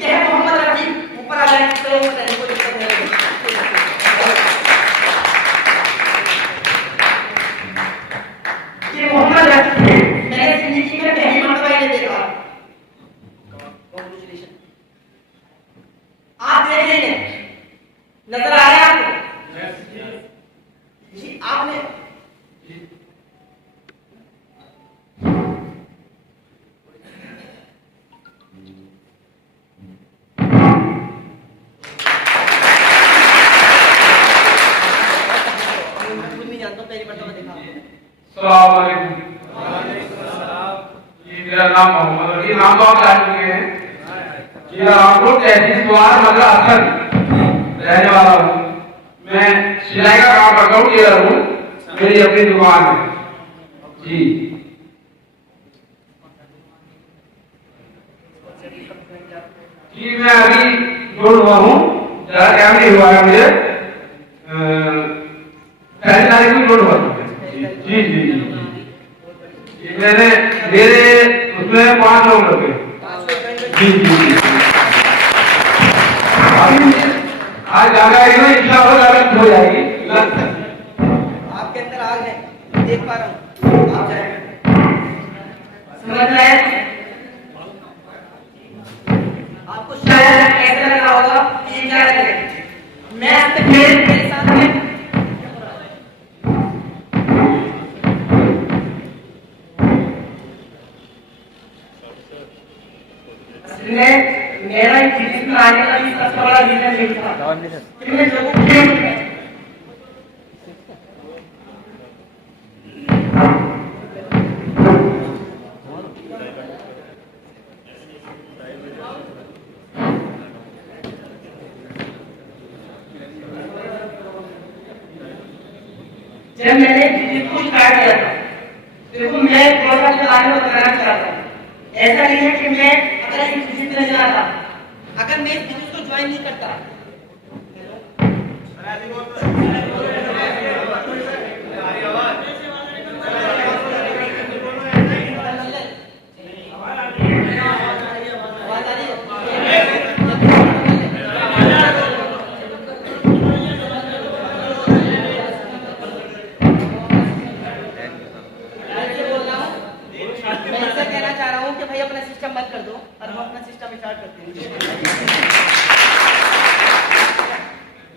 ये है मोहम्मद रफी। ऊपर आ जाए तो कोई दिक्कत नहीं है। ये मोहम्मद रफी है, मैंने जिंदगी में पहली मर्तबा इन्हें देखा। कांग्रेचुलेशन। आप देखेंगे नजर आ रहा है आपको? जी आपने मेरा नाम मोहम्मद अली, नाम तो आप जान चुके हैं। जी आपको 33 द्वार मदरा हसन रहने वाला हूँ। मैं सिलाई का काम करता हूँ, टेलर हूँ, मेरी अपनी दुकान है जी। जी मैं अभी जोड़ हुआ हूँ, ज्यादा टाइम नहीं हुआ है मुझे, पहली तारीख को जोड़ हुआ जी जी जी। मैंने मेरे उसमें 5 लोग लगे जी जी जी। आज जागा इंशाअल्लाह हो जाएगी। आपके अंदर आग है, देख पा रहा हूँ। आप जाए समझ रहे हैं? आपको शायद ऐसा लग रहा होगा कि ये क्या है। मैं आपके मेरे साथ में मेरा इंग्लिश में आने का भी सबसे बड़ा रीजन यही था कि मैं लोगों को जब मैंने बिल्कुल स्टार्ट किया था, देखो मैं थोड़ा सा बारे में बताना चाहता हूँ। ऐसा नहीं है कि मैं अगर इस बिजनेस में नहीं आता, अगर मैं इस बिजनेस को ज्वाइन नहीं करता, अपना सिस्टम बंद कर दो और हम अपना सिस्टम स्टार्ट करते हैं।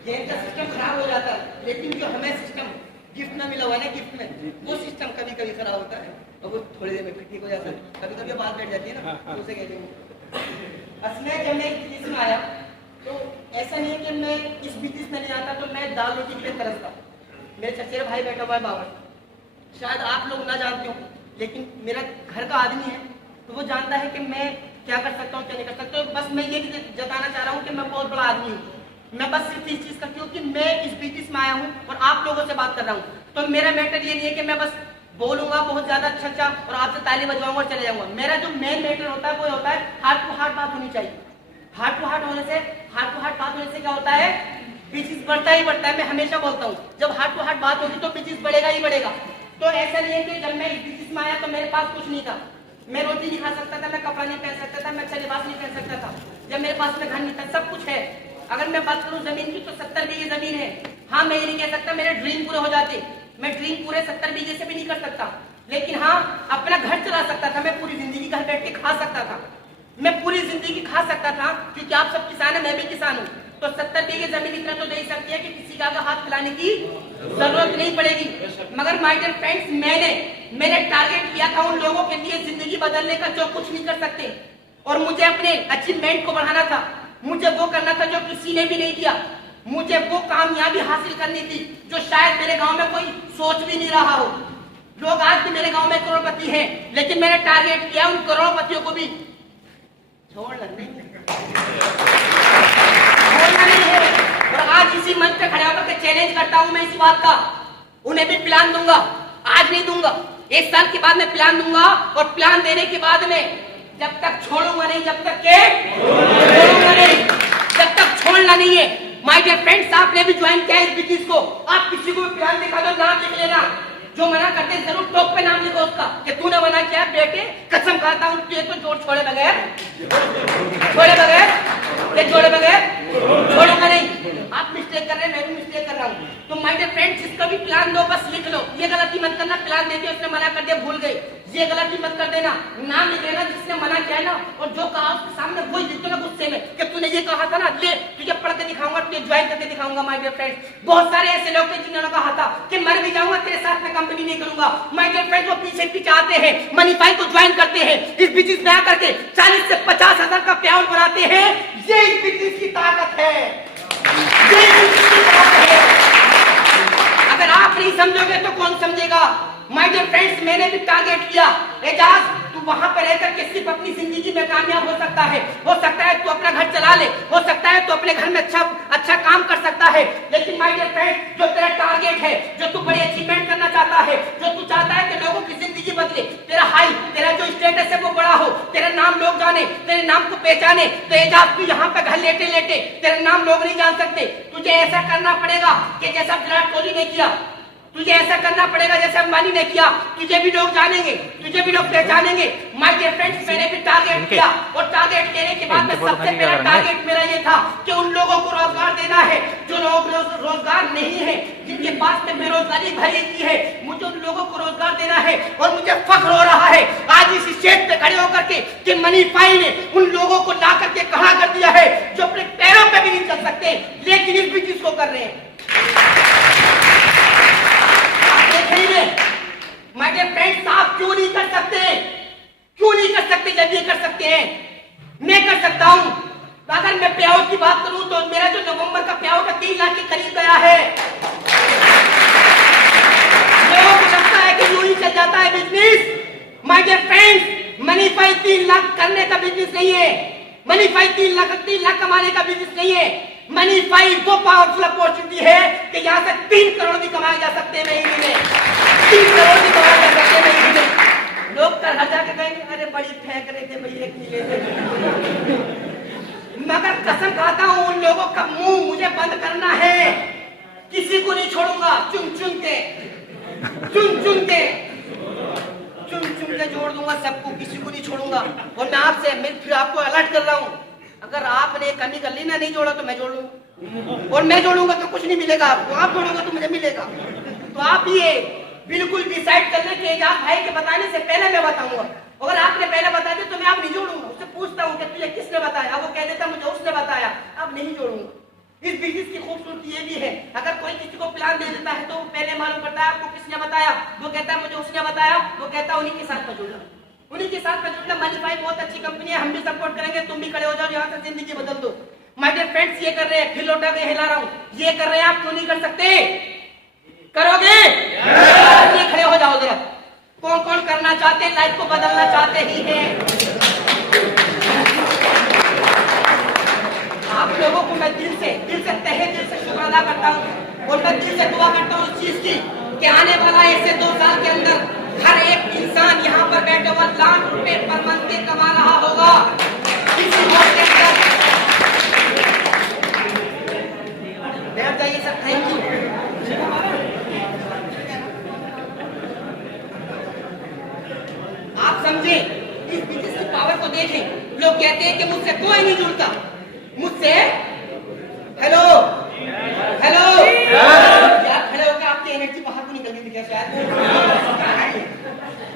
ये इनका सिस्टम खराब हो जाता है, लेकिन जो हमें सिस्टम गिफ्ट में मिला हुआ है ना, गिफ्ट में वो सिस्टम कभी कभी खराब होता है और वो थोड़ी देर में फिर ठीक हो जाता है। कभी कभी बात बैठ जाती है ना, तो उसे कहते हैं। असली जब मैं इस बिजनेस में आया तो ऐसा नहीं है कि मैं इस बिजनेस में नहीं आता तो मैं दाल रोटी के लिए तरसता। मेरे चचेरे भाई बैठा हुआ है बाबर, शायद आप लोग ना जानते हो, लेकिन मेरा घर का आदमी है तो वो जानता है कि मैं क्या कर सकता हूँ क्या नहीं कर सकता हूँ। बस मैं ये जताना चाह रहा हूँ कि मैं बहुत बड़ा आदमी हूँ। मैं बस सिर्फ इस चीज करती हूँ कि मैं इस बिजनेस में आया हूँ और आप लोगों से बात कर रहा हूँ। तो मेरा मैटर ये नहीं है कि मैं बस बोलूंगा बहुत ज्यादा अच्छा और आपसे ताली बजवाऊंगा और चले जाऊंगा। मेरा जो मेन मैटर होता है वो होता है हार्ट टू हार्ट बात होनी चाहिए। हार्ट टू हार्ट बात होने से क्या होता है, बिजनेस बढ़ता ही बढ़ता है। मैं हमेशा बोलता हूँ जब हार्ट टू हार्ट बात होगी तो बिजनेस बढ़ेगा ही बढ़ेगा। तो ऐसा नहीं है कि जब मैं इस बिजनेस में आया तो मेरे पास कुछ नहीं था, मैं रोटी नहीं खा सकता था, मैं कपड़ा नहीं पहन सकता था, मैं अच्छा लिबास नहीं पहन सकता था, जब मेरे पास में घर नहीं था। सब कुछ है। अगर मैं बात करूं जमीन की तो 70 बीघे जमीन है। हाँ मैं ये नहीं कह सकता मेरे ड्रीम पूरे हो जाते, मैं ड्रीम पूरे 70 बीघे से भी नहीं कर सकता, लेकिन हाँ अपना घर चला सकता था। मैं पूरी जिंदगी घर बैठ के खा सकता था, मैं पूरी जिंदगी खा सकता था, क्योंकि आप सब किसान है, मैं भी किसान हूँ। तो 70 बीघे जमीन इतना तो दे ही सकती है कि किसी का हाथ खिलाने की जरूरत नहीं पड़ेगी। मगर माय डियर फ्रेंड्स, मैंने टारगेट किया था उन लोगों के लिए जिंदगी बदलने का जो कुछ नहीं कर सकते, और मुझे अपने अचीवमेंट को बढ़ाना था, मुझे वो करना था जो किसी ने भी नहीं किया, मुझे वो कामयाबी हासिल करनी थी जो शायद मेरे गांव में कोई सोच भी नहीं रहा हो। लोग आज भी मेरे गांव में करोड़पति हैं, लेकिन मैंने टारगेट किया उन करोड़पतियों को भी छोड़ना नहीं है। और आज इसी मंच पे खड़े होकर के चैलेंज करता हूं मैं इस बात का, उन्हें भी प्लान दूंगा, आज नहीं दूंगा, 1 साल के बाद में प्लान दूंगा। और प्लान देने के बाद में जब तक छोड़ूंगा नहीं, जब तक के छोड़ूंगा नहीं, जब तक छोड़ना नहीं है। माय डियर फ्रेंड्स, आपने भी ज्वाइन किया इस बिजनेस को, आप किसी को भी प्लान दिखा दो, नाम लिख लेना। जो मना करते हैं जरूर टॉप पे नाम लिखो उसका कि तूने मना किया बेटे, कसम खाता हूं तुझे तो छोड़े बगैर छोड़े बगैर छोड़ूंगा नहीं। आप मिस्टेक कर रहे हैं, मैं भी मिस्टेक कर रहा हूं। तो माय डियर फ्रेंड्स, जिसका भी प्लान दो बस लिख लो, ये गलती मत करना प्लान दे दिया उसने मना कर दिया भूल गए, ये गलती मत कर देना। नाम लिख लेना जिसने मना किया है ना, और जो कहा उसके सामने वही लिख दो ना गुस्से में कि तूने ये कहा था ना, ले तुझे पढ़ के दिखाऊंगा, तुझे ज्वाइन करके दिखाऊंगा। माय डियर फ्रेंड्स, बहुत सारे ऐसे लोग थे जिन्होंने कहा था कि मर भी जाऊंगा तेरे साथ में कंपनी नहीं करूंगा। माय डियर फ्रेंड्स, वो पीछे आते हैं, मनीफाई को ज्वाइन करते हैं, इस बिजनेस में आकर के 40 से 50 हजार का पे आउट बनाते हैं। ये इस बिजनेस की ताकत है, ये इस बिजनेस की ताकत है। अगर आप नहीं समझोगे तो कौन समझेगा? माय डियर फ्रेंड्स, मैंने भी टारगेट किया, एजाज तू वहां पर रहकर के सिर्फ अपनी जिंदगी में कामयाब हो सकता है तू अपना घर चला ले, हो सकता है तू अपने घर में अच्छा काम कर सकता है, लेकिन माय डियर फ्रेंड्स, जो तेरा टारगेट है, जो तू बड़ी अचीवमेंट करना चाहता है, जो तू चाहता है कि लोगों की जिंदगी बदले, तेरा जो स्टेटस है वो बड़ा हो, तेरा नाम लोग जाने, तेरे नाम को पहचाने, तो एजाज तू यहाँ पे घर लेटे लेटे तेरा नाम लोग नहीं जान सकते। तुझे ऐसा करना पड़ेगा कि जैसा विराट कोहली ने किया, तुझे ऐसा करना पड़ेगा जैसे अंबानी ने किया, तुझे भी लोग जानेंगे, तुझे भी लोग पहचानेंगे। माय डियर फ्रेंड्स, मैंने भी टारगेट किया, और टारगेट लेने के बाद में सबसे पहला टारगेट मेरा ये था कि उन लोगों को रोजगार देना है जो लोग रोजगार नहीं है, जिनके पास में बेरोजगारी भरी हुई है, मुझे उन लोगों को रोजगार देना है। और मुझे फख्र हो रहा है आज इस स्टेज पे खड़े होकर के कि मनीफाई ने उन लोगों को ला करके खड़ा कर दिया है जो अपने पैरों पे भी नहीं चल सकते, लेकिन इस बिजनेस को कर रहे हैं। माय डियर फ्रेंड्स, आप क्यों नहीं कर सकते? क्यों नहीं कर सकते जब ये कर सकते हैं? मैं कर सकता हूं। तो अगर मैं पे आउट की बात करूं तो मेरा जो नवंबर का पे आउट 3 लाख के करीब गया है। लोगों को लगता है कि यूं ही चल जाता है business. My dear friends, Moneyfy 3 lakh करने का बिजनेस नहीं है, मनीफाई 3 लाख कमाने का बिजनेस नहीं है। मनीफाई वो पावरफुल अपॉर्चुनिटी है कि यहाँ से 3 करोड़ भी कमाए जा सकते हैं महीने में, 3 करोड़ भी कमाए जा सकते हैं महीने में। लोग कर हजार के कहेंगे अरे बड़ी फेंक रहे थे भैया किले थे, मगर कसम खाता हूँ उन लोगों का मुंह मुझे बंद करना है। किसी को नहीं छोड़ूंगा, चुन चुन के जोड़ दूंगा सबको, किसी को नहीं छोड़ूंगा। और मैं आपसे फिर आपको अलर्ट कर रहा हूँ, अगर आपने कमी कर ली ना, नहीं जोड़ा तो मैं जोड़ लूंगा, और मैं जोड़ूंगा तो कुछ नहीं मिलेगा आपको, आप जोड़ोगे तो मुझे मिलेगा। तो आप ये बिल्कुल डिसाइड कर लें कि एजाज भाई के बताने से पहले मैं बताऊंगा। अगर आपने पहले बता दिया तो मैं आप नहीं जोड़ूंगा, उससे पूछता हूँ कि तुझे किसने बताया, वो कह देता मुझे उसने बताया, अब नहीं जोड़ूंगा। इस बिजनेस की खूबसूरती ये भी है, अगर कोई किसी को प्लान दे देता है तो वो पहले मालूम करता है आपको किसने बताया, वो कहता है मुझे उसने बताया, वो कहता है उन्हीं के साथ में जुड़ना, उन्हीं के साथ में जुड़ना। मनीफाई बहुत अच्छी कंपनी है, हम भी सपोर्ट करेंगे, तुम भी खड़े हो जाओ, यहाँ से जिंदगी बदल दो। माय डियर फ्रेंड्स, ये कर रहे हैं, फिर लौटा के हिला रहा हूँ, ये कर रहे हैं, आप क्यों नहीं कर सकते? करोगे? ये खड़े हो जाओ जरा, कौन कौन करना चाहते हैं, लाइफ को बदलना चाहते ही हैं? आप लोगों को मैं दिल से तहे दिल से शुक्र अदा करता हूँ, और मैं दिल से दुआ करता हूँ इस चीज की कि आने वाला ऐसे 2 साल के अंदर हर एक इंसान यहाँ पर बैठे हुआ लाख रुपए पर मंथ के कमा रहा होगा। इसी मौके पर बैठ जाइए सर, थैंक यू। आप समझे इस बिजनेस की पावर को देखें। लोग कहते हैं कि मुझसे कोई नहीं जुड़ता, मुझसे हेलो यार खड़े होकर आपकी एनर्जी बाहर को निकल गई थी क्या शायद?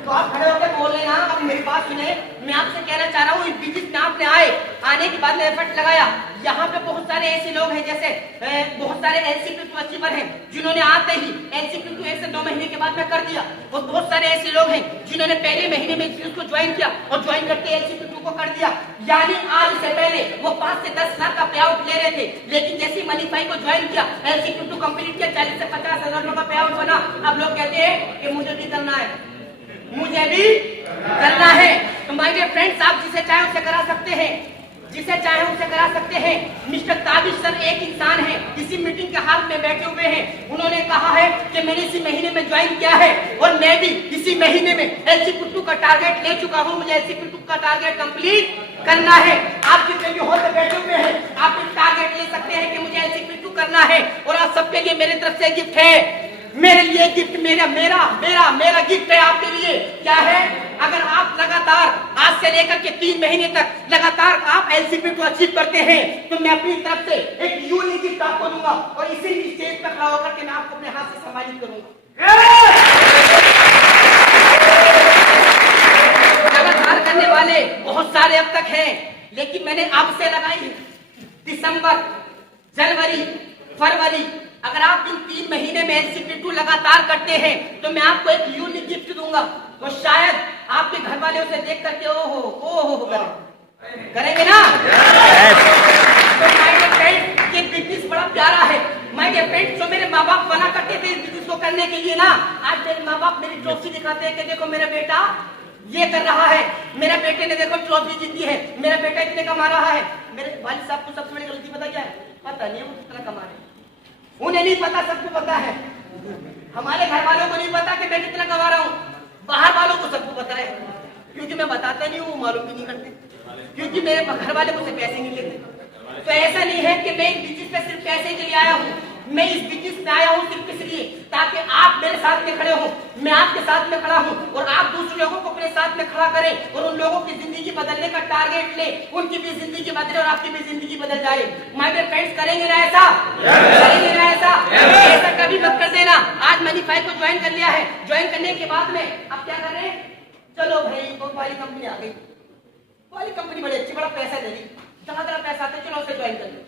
तो आप खड़े होकर बोल रहे ना, अब मेरी बात सुने, मैं आपसे कहना चाह रहा हूँ इस बिजनेस में आपने आने के बाद में एफर्ट लगाया। यहाँ पे बहुत सारे ऐसे लोग हैं, जैसे बहुत सारे LCP2 अचीवर हैं जिन्होंने आते ही LCP2 1 से 2 महीने के बाद में कर दिया, और बहुत सारे ऐसे लोग हैं जिन्होंने पहले महीने में इस को ज्वाइन किया और ज्वाइन करके LCP2 को कर दिया। यानी आज से पहले वो 5 से 10 लाख का पे आउट ले रहे थे, लेकिन जैसे मनीफाई को ज्वाइन किया, LCP2 कंप्लीट किया, 40 से 50 हजार का पे आउट बना। अब लोग कहते हैं कि मुझे भी करना है, मुझे भी करना है। तो माय डियर फ्रेंड्स, आप जिसे चाहे उसे करा सकते हैं, जिसे चाहे उसे करा सकते हैं। मिस्टर ताबिश सर एक इंसान है, इसी मीटिंग के हाल में बैठे हुए हैं। उन्होंने कहा है कि मैंने इसी महीने में ज्वाइन किया है और मैं भी इसी महीने में LCP2 का टारगेट ले चुका हूं। मुझे LCP2 का टारगेट कंप्लीट करना है। आप जितने भी हॉल में बैठे हुए हैं, आप एक टारगेट ले सकते हैं कि मुझे LCP2 करना है। और आप सबके लिए मेरी तरफ से गिफ्ट है, मेरे लिए गिफ्ट, मेरा गिफ्ट है आपके लिए। क्या है? अगर आप लगातार आज से लेकर के 3 महीने तक लगातार आप LCP2 अचीव करते हैं, तो मैं अपनी तरफ से एक यूनिक गिफ्ट आपको दूंगा और इसी स्टेज पर खड़ा होकर के मैं आपको अपने हाथ से सम्मानित करूंगा। लगातार करने वाले बहुत सारे अब तक हैं, लेकिन मैंने अब से लगाई दिसंबर, जनवरी, फरवरी। अगर आप इन 3 महीने में LCP2 लगातार करते हैं तो मैं आपको एक यूनिक गिफ्ट दूंगा। तो शायद आपके घर वाले उसे देख करके ओ करेंगे ना। तो माय डियर फ्रेंड्स, ये बिजनेस बड़ा प्यारा है। माय डियर फ्रेंड्स, जो मेरे माँ बाप बना करते थे इस बिजनेस को करने के लिए ना, आज मेरे माँ बाप मेरी ट्रॉफी दिखाते हैं कि देखो मेरा बेटा ये कर रहा है, मेरे बेटे ने देखो ट्रॉफी जीती है, मेरा बेटा इतने कमा रहा है। मेरे वालिद साहब को सबसे बड़ी गलती पता क्या है? पता नहीं वो कितना कमा रहे हैं, उन्हें नहीं पता, सबको पता है। हमारे घर वालों को नहीं पता कि मैं कितना कमा रहा हूँ, बाहर वालों को सबको पता है, क्योंकि मैं बताता नहीं हूँ, मालूम भी नहीं करते, क्योंकि मेरे घर वाले मुझसे पैसे नहीं लेते। तो ऐसा नहीं है कि मैं इस बिजनेस में सिर्फ पैसे के लिए आया हूँ, मैं इस बिजनेस में आया हूँ सिर्फ इसलिए ताकि आप मेरे साथ में खड़े हो, मैं आपके साथ में खड़ा हूँ और आप दूसरे लोगों को अपने साथ में खड़ा करें और उन लोगों की जिंदगी बदलने का टारगेट ले, उनकी भी जिंदगी बदले और आपकी भी जिंदगी बदल जाए। माय डियर फ्रेंड्स, करेंगे ना ऐसा? करेंगे ना ऐसा? ऐसा कभी मत कर देना। आज मनीफाई को ज्वाइन कर लिया है, ज्वाइन करने के बाद में अब क्या कर रहे हैं? चलो भाई बहुत वाली कंपनी आ गई, वाली कंपनी बड़ी अच्छी, बड़ा पैसा दे रही, जहाँ पैसा आता है चलो उसे ज्वाइन कर लो।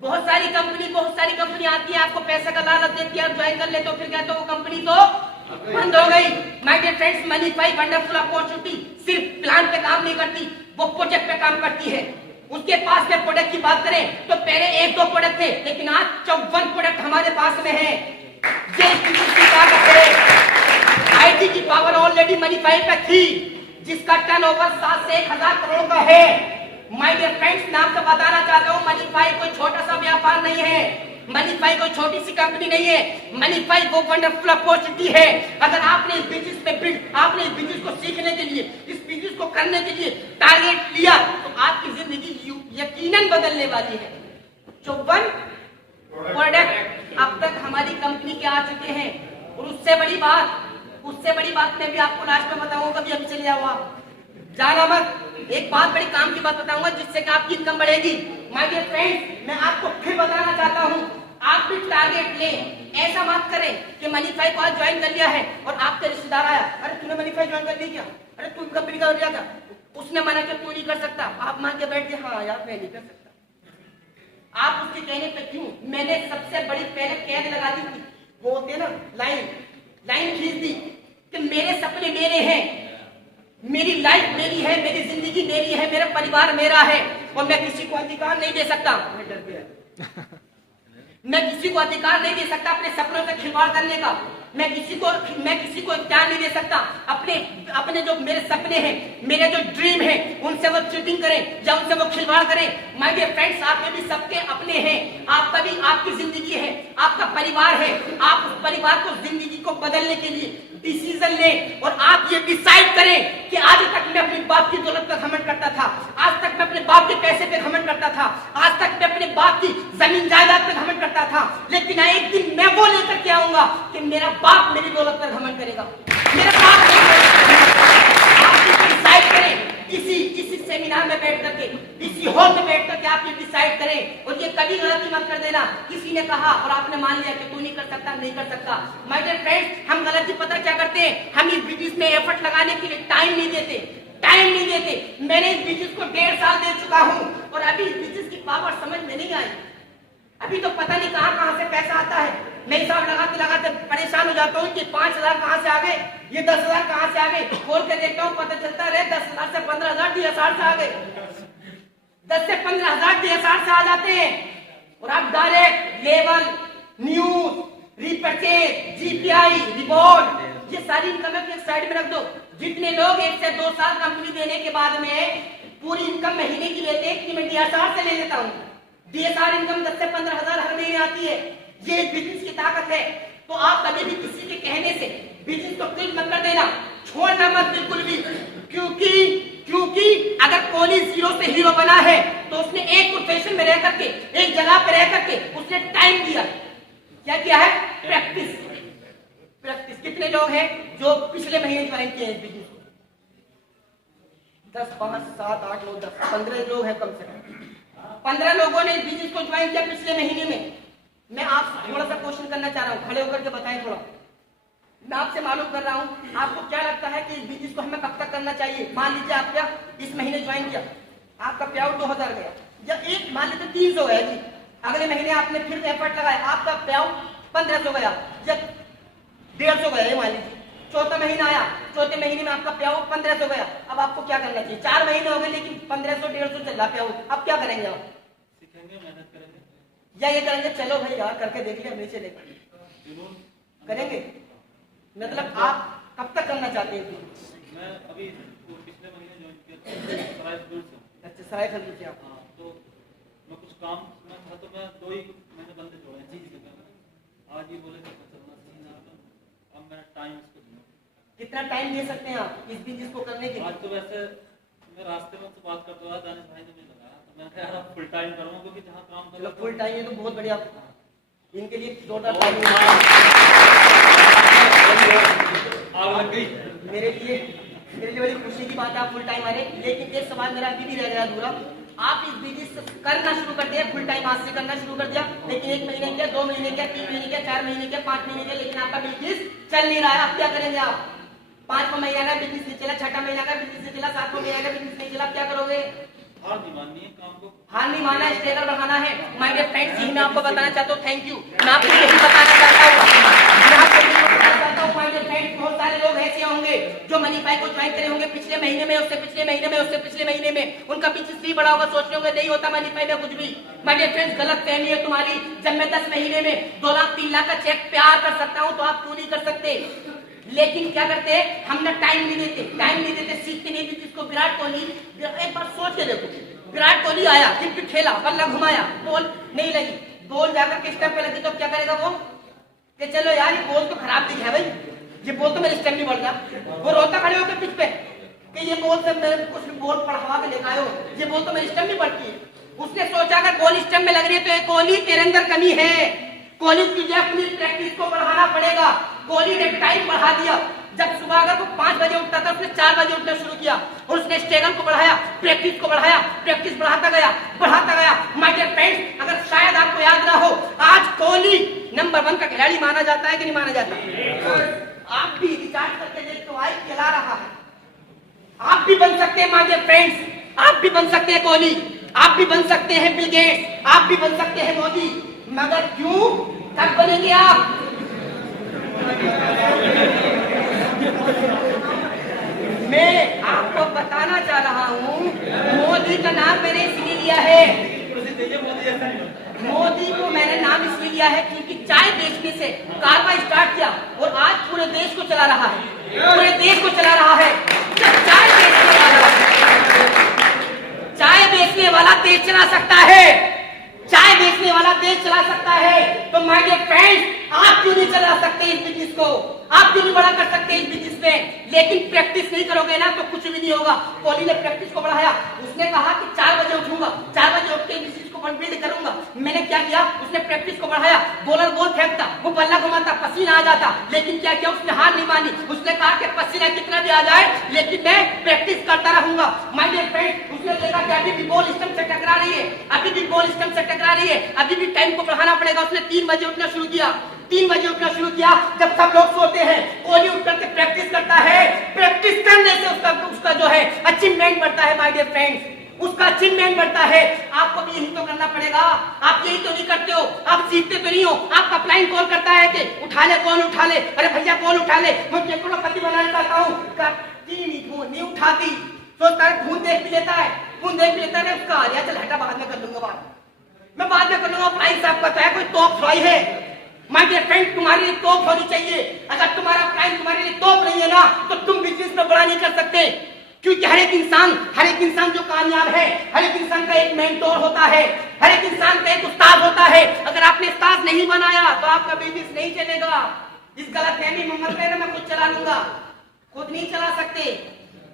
बहुत सारी कंपनी आती है, आपको पैसे का लालच देती है, आप ज्वाइन कर ले तो फिर क्या, तो वो कंपनी तो बंद हो गई। My dear friends, Moneyfy wonderful opportunity सिर्फ प्लान पे काम नहीं करती, वो प्रोजेक्ट पे काम करती है। उसके पास में प्रोडक्ट की बात करें तो पहले 1-2 प्रोडक्ट थे, लेकिन आज 54 प्रोडक्ट हमारे पास में है। ये इसकी ताकत है। आईटी की पावर ऑलरेडी मनीफाई पे थी, जिसका टर्नओवर 7 से 1000 करोड़ का है। माय डियर फ्रेंड्स, मैं आपको बताना चाहता हूँ मनीफाई कोई छोटा सा व्यापार नहीं है, मनीफाई कोई छोटी सी कंपनी नहीं है, मनीफाई वो वंडरफुल अपॉर्चुनिटी है। अगर आपने इस बिजनेस में आपने इस बिजनेस को सीखने के लिए, इस बिजनेस को करने के लिए टारगेट लिया तो आपकी जिंदगी यकीनन बदलने वाली है। 54 प्रोडक्ट अब तक हमारी कंपनी के आ चुके हैं और उससे बड़ी बात मैं भी आपको लास्ट में बताऊंगा, कभी अभी चले आओ आप, जाना मत। एक बात, बड़ी काम की बात बताऊंगा जिससे कि आपकी इनकम बढ़ेगी। माय डियर फ्रेंड्स, मैं आपको फिर बताना चाहता हूँ, आप भी टारगेट लें। ऐसा मत करें कि मनीफाई को आज ज्वाइन कर लिया है और आपके रिश्तेदार आया, अरे तूने मनीफाई ज्वाइन कर ली क्या? अरे तू कंपनी का लिया क्या? उसने मना किया, तू नहीं कर सकता। आप मान के बैठ गए, हाँ यार मैं नहीं कर सकता। आप उसके कहने पे क्यों? मैंने सबसे बड़ी पहले कैद लगा दी थी, वो होते ना लाइन खींच दी कि मेरे सपने मेरे हैं, मेरी लाइफ मेरी है, मेरी जिंदगी मेरी है, मेरा परिवार मेरा है और मैं किसी को अधिकार नहीं दे सकता। मैं डर गया। मैं किसी को अधिकार नहीं दे सकता अपने सपनों से खिलवाड़ करने का। मैं किसी को इख्तियार नहीं दे सकता अपने जो मेरे सपने हैं, मेरे जो ड्रीम है, उनसे वो चीटिंग करें या उनसे वो खिलवाड़ करें। माय डियर फ्रेंड्स, आप में भी सबके अपने हैं, आपका भी आपकी जिंदगी है, आपका परिवार है। आप उस परिवार को, जिंदगी को बदलने के लिए डिसीजन लें और आप ये डिसाइड करें कि आज तक मैं अपने बाप की दौलत पर घमंड करता था, आज तक मैं अपने बाप के पैसे पे घमंड करता था, आज तक मैं अपने बाप की जमीन जायदाद पे घमंड करता था, लेकिन एक दिन मैं वो लेकर के आऊंगा कि मेरा बाप मेरी दौलत पर घमंड करेगा। मेरा बाप आप डिसाइड करें इसी सेमिनार में बैठ करके, इसी हॉल में बैठ करके कि आप ये डिसाइड करें और ये कभी गलती मत कर देना किसी ने कहा और आपने मान लिया कि तू नहीं कर सकता, नहीं कर सकता। माय डियर फ्रेंड्स, हम गलती पता क्या करते हैं, हम इस बिजनेस में एफर्ट लगाने के लिए टाइम नहीं देते। मैंने इस बिजनेस को 1.5 साल दे चुका हूँ और अभी इस बिजनेस की पावर समझ में नहीं आई। अभी तो पता नहीं कहाँ से पैसा आता है। मैं हिसाब लगाते परेशान हो जाता हूँ कि 5,000 कहाँ से आ गए, ये 10,000 कहाँ से आ गए। खोल के देखता हूँ, पता चलता रहे 10,000 से 15,000 DSR से आ गए, 10 से 15,000 DSR से आ जाते हैं। और आप direct level, news, repurchase, GPI, reward, ये सारी इनकम एक साइड में रख दो। जितने लोग 1 से 2 साल कंपनी देने के बाद में पूरी इनकम महीने की लेते हैं, मैं DSR से ले लेता हूँ। DSR इनकम 10 से 15,000 हर महीने आती है। ये बिजनेस की ताकत है। तो आप कभी भी किसी के कहने से बिजनेस को क्विट मत कर देना, छोड़ना मत बिल्कुल भी। क्योंकि अगर कोहली 0 से हीरो बना है तो उसने एक प्रोफेशन में रह करके, एक जगह पे रह करके उसने टाइम दिया। क्या किया है? प्रैक्टिस। कितने लोग हैं जो पिछले महीने ज्वाइन किए इस बिजनेस को? 10, 5, 7, 8, 9, 10, 15 लोग हैं कम से कम। 15 लोगों ने इस बिजनेस को ज्वाइन किया पिछले महीने में। मैं आपसे थोड़ा सा क्वेश्चन करना चाह रहा हूँ, खड़े होकर के बताएं थोड़ा। मैं आपसे मालूम कर रहा हूँ, आपको क्या लगता है कि इस बिजनेस को हमें कब तक करना चाहिए? मान लीजिए आप क्या इस महीने ज्वाइन किया, आपका पे आउट 2,000 गया, या एक मान लीजिए 300 गया जी। अगले महीने आपने फिर एफर्ट लगाया, आपका पे आउट 1,500 गया या 150 गया, ये मान लीजिए। चौथा महीना आया, चौथे महीने में आपका पे आउट 1,500 गया। अब आपको क्या करना चाहिए? 4 महीने हो गए लेकिन 1,500 150 चल रहा पे आउट। अब क्या करेंगे आप? सीखेंगे, मेहनत करेंगे, या ये करेंगे चलो भाई यार करके देख लिया, नीचे करेंगे? मतलब आप कब तक करना चाहते हैं? मैं अभी पिछले महीने ज्वाइन किया था अच्छा, सराय खंड से आप। हाँ, तो मैं कुछ काम में था तो मैं 2 ही महीने बंदे जोड़े जी। आज ही बोले चलना सही ना, अब मेरा टाइम इसको दूंगा। कितना टाइम दे सकते हैं आप इस बिजनेस को करने के लिए? आज तो वैसे मैं रास्ते में तो बात करता था, दानिश भाई ने मुझे लगाया तो मैं कहा फुल टाइम करूँगा, क्योंकि जहाँ काम कर फुल टाइम है तो बहुत बढ़िया। इनके लिए टोटल टाइम आग लग गई। मेरे लिए बड़ी खुशी की बात है आप फुल टाइम आ रहे। लेकिन एक सवाल मेरा अभी भी रह गया अधूरा। आप इस बिजनेस करना शुरू कर दिया, फुल टाइम आज से करना शुरू कर दिया, लेकिन 1 महीने क्या, 2 महीने क्या, 3 महीने क्या, 4 महीने क्या, 5 महीने क्या, लेकिन आपका बिजनेस चल नहीं रहा है। आप क्या करेंगे? आप 5वां महीना का बिजनेस नहीं चला, 6ठा महीना का बिजनेस नहीं चला, 7वां महीना का बिजनेस नहीं चला, क्या करोगे? हार नहीं माननी है, काम को हार नहीं मानना है, स्ट्रगल बढ़ाना है। माय डियर फ्रेंड्स, यही मैं आपको बताना चाहता हूँ। Thank you. मैं आपको यही बताना चाहता हूँ माय डियर फ्रेंड्स, बहुत सारे लोग ऐसे होंगे जो मनीफाई को ज्वाइन करे होंगे पिछले महीने में, उससे पिछले महीने में, उससे पिछले महीने में, उनका बिजनेस नहीं बढ़ा होगा, सोच रहे होंगे नहीं होता मनीफाई में कुछ भी। माय डियर फ्रेंड्स, गलत फहमी है तुम्हारी। जब मैं 10 महीने में 2 लाख 3 लाख का चेक प्यार कर सकता हूँ तो आप क्यों नहीं कर सकते? लेकिन क्या करते हैं हम ना, टाइम नहीं देते, सीखते नहीं। जिसको विराट कोहली, एक बार सोच के देखो, विराट कोहली आया, क्रिकेट खेला, बल्ला घुमाया, बॉल नहीं लगी, बॉल जाकर के स्टंप पे लगी तो क्या करेगा वो? कि चलो यार ये बॉल तो खराब दिखा है भाई, ये बॉल तो मेरे स्टंप नहीं बढ़ गया। वो रोता खड़े होकर पिच पे कि ये बॉल से मेरे कुछ बॉल पढ़वा के लेकर आयो, ये बॉल तो मेरी स्टंप नहीं बढ़ती है। उसने सोचा अगर बॉल स्टंप में लग रही है तो ये कोहली तेरे अंदर कमी है, कोहली तुझे अपनी प्रैक्टिस को बढ़ाना पड़ेगा। कोहली ने टाइम बढ़ा दिया। जब सुबह अगर वो 5 बजे उठता था, उसने 4 बजे उठना शुरू किया और उसने स्ट्रगल को बढ़ाया, प्रैक्टिस को बढ़ाया, प्रैक्टिस बढ़ाता गया। माय डियर फ्रेंड्स, अगर शायद आपको याद ना हो, आज कोहली नंबर 1 का खिलाड़ी माना जाता है कि नहीं माना जाता? आप भी रिचार्ज करके देखो, आई चला रहा है। आप भी बन सकते हैं माय डियर फ्रेंड्स, आप भी बन सकते हैं कोहली, आप भी बन सकते हैं बिल गेट्स, आप भी बन सकते हैं मोदी। मगर क्यों? कब बनेंगे आप? मैं आपको बताना चाह रहा हूँ, मोदी का नाम मैंने इसलिए लिया है, मोदी को मैंने नाम इसलिए लिया है क्योंकि चाय बेचने से कारवा स्टार्ट किया और आज पूरे देश को चला रहा है, पूरे देश को चला रहा है। जब चाय बेचने वाला देश चला सकता है, चाय बेचने वाला देश चला सकता है, तो माय डियर फ्रेंड्स, आप क्यों नहीं चला सकते इस बिजनेस को? आप क्यों नहीं बड़ा कर सकते इस बिजनेस में? लेकिन प्रैक्टिस नहीं करोगे ना तो कुछ भी नहीं होगा। कोहली ने प्रैक्टिस को बढ़ाया, उसने कहा कि 4 बजे उठूंगा, 4 बजे उठ के बिजनेस को बिल्ड करूंगा। मैंने क्या किया, उसने प्रैक्टिस को बढ़ाया, बॉलर बॉल फेंकता, वो बल्ला घुमाता, पसीना आ जाता, लेकिन क्या किया उसने, हार नहीं मानी। उसने कहा कि पसीना कितना भी आ जाए लेकिन मैं प्रैक्टिस करता रहूंगा। माय डियर फ्रेंड, उसने देखा कि अभी भी बॉल स्टंप से टकरा रही है, अभी भी बॉल स्टंप से टकरा रही है, अभी भी टाइम को बढ़ाना पड़ेगा। उसने 3 बजे उठना शुरू किया, 3 बजे उठना शुरू किया जब सब लोग सोते हैं। कोहली उठ करके प्रैक्टिस करता है, प्रैक्टिस करने से उसका जो है अचीवमेंट बढ़ता है। माय डियर फ्रेंड्स, उसका अचीवमेंट बढ़ता है। आपको भी यही तो करना पड़ेगा। आप यही तो नहीं करते हो, आप सीखते तो नहीं हो। आपका क्लाइंट कॉल करता है कि उठा ले, कौन उठा ले, अरे भैया कौन उठा ले, मैं करोड़पति बनाना चाहता हूँ, नहीं उठाती, सोचता है खून देख भी लेता है, खून देख भी लेता है, उसका आ गया, चल हटा बाद में कर लूंगा, मैं बाद में कर लूंगा। क्लाइंट साहब का है कोई तोप फ्राई है। माय डियर फ्रेंड, तुम्हारे लिए तोप होनी चाहिए। अगर तुम्हारा क्लाइंट तुम्हारे लिए तोप नहीं है ना, तो तुम बिजनेस में बड़ा नहीं कर सकते। क्योंकि हर एक इंसान जो कामयाब है, हर एक इंसान का एक मेंटोर होता है, हर एक इंसान का एक उस्ताद होता है। अगर आपने उस्ताद नहीं बनाया तो आपका बिजनेस नहीं चलेगा। इस गलतफहमी में मत रहना मैं खुद चला लूंगा, खुद नहीं चला सकते।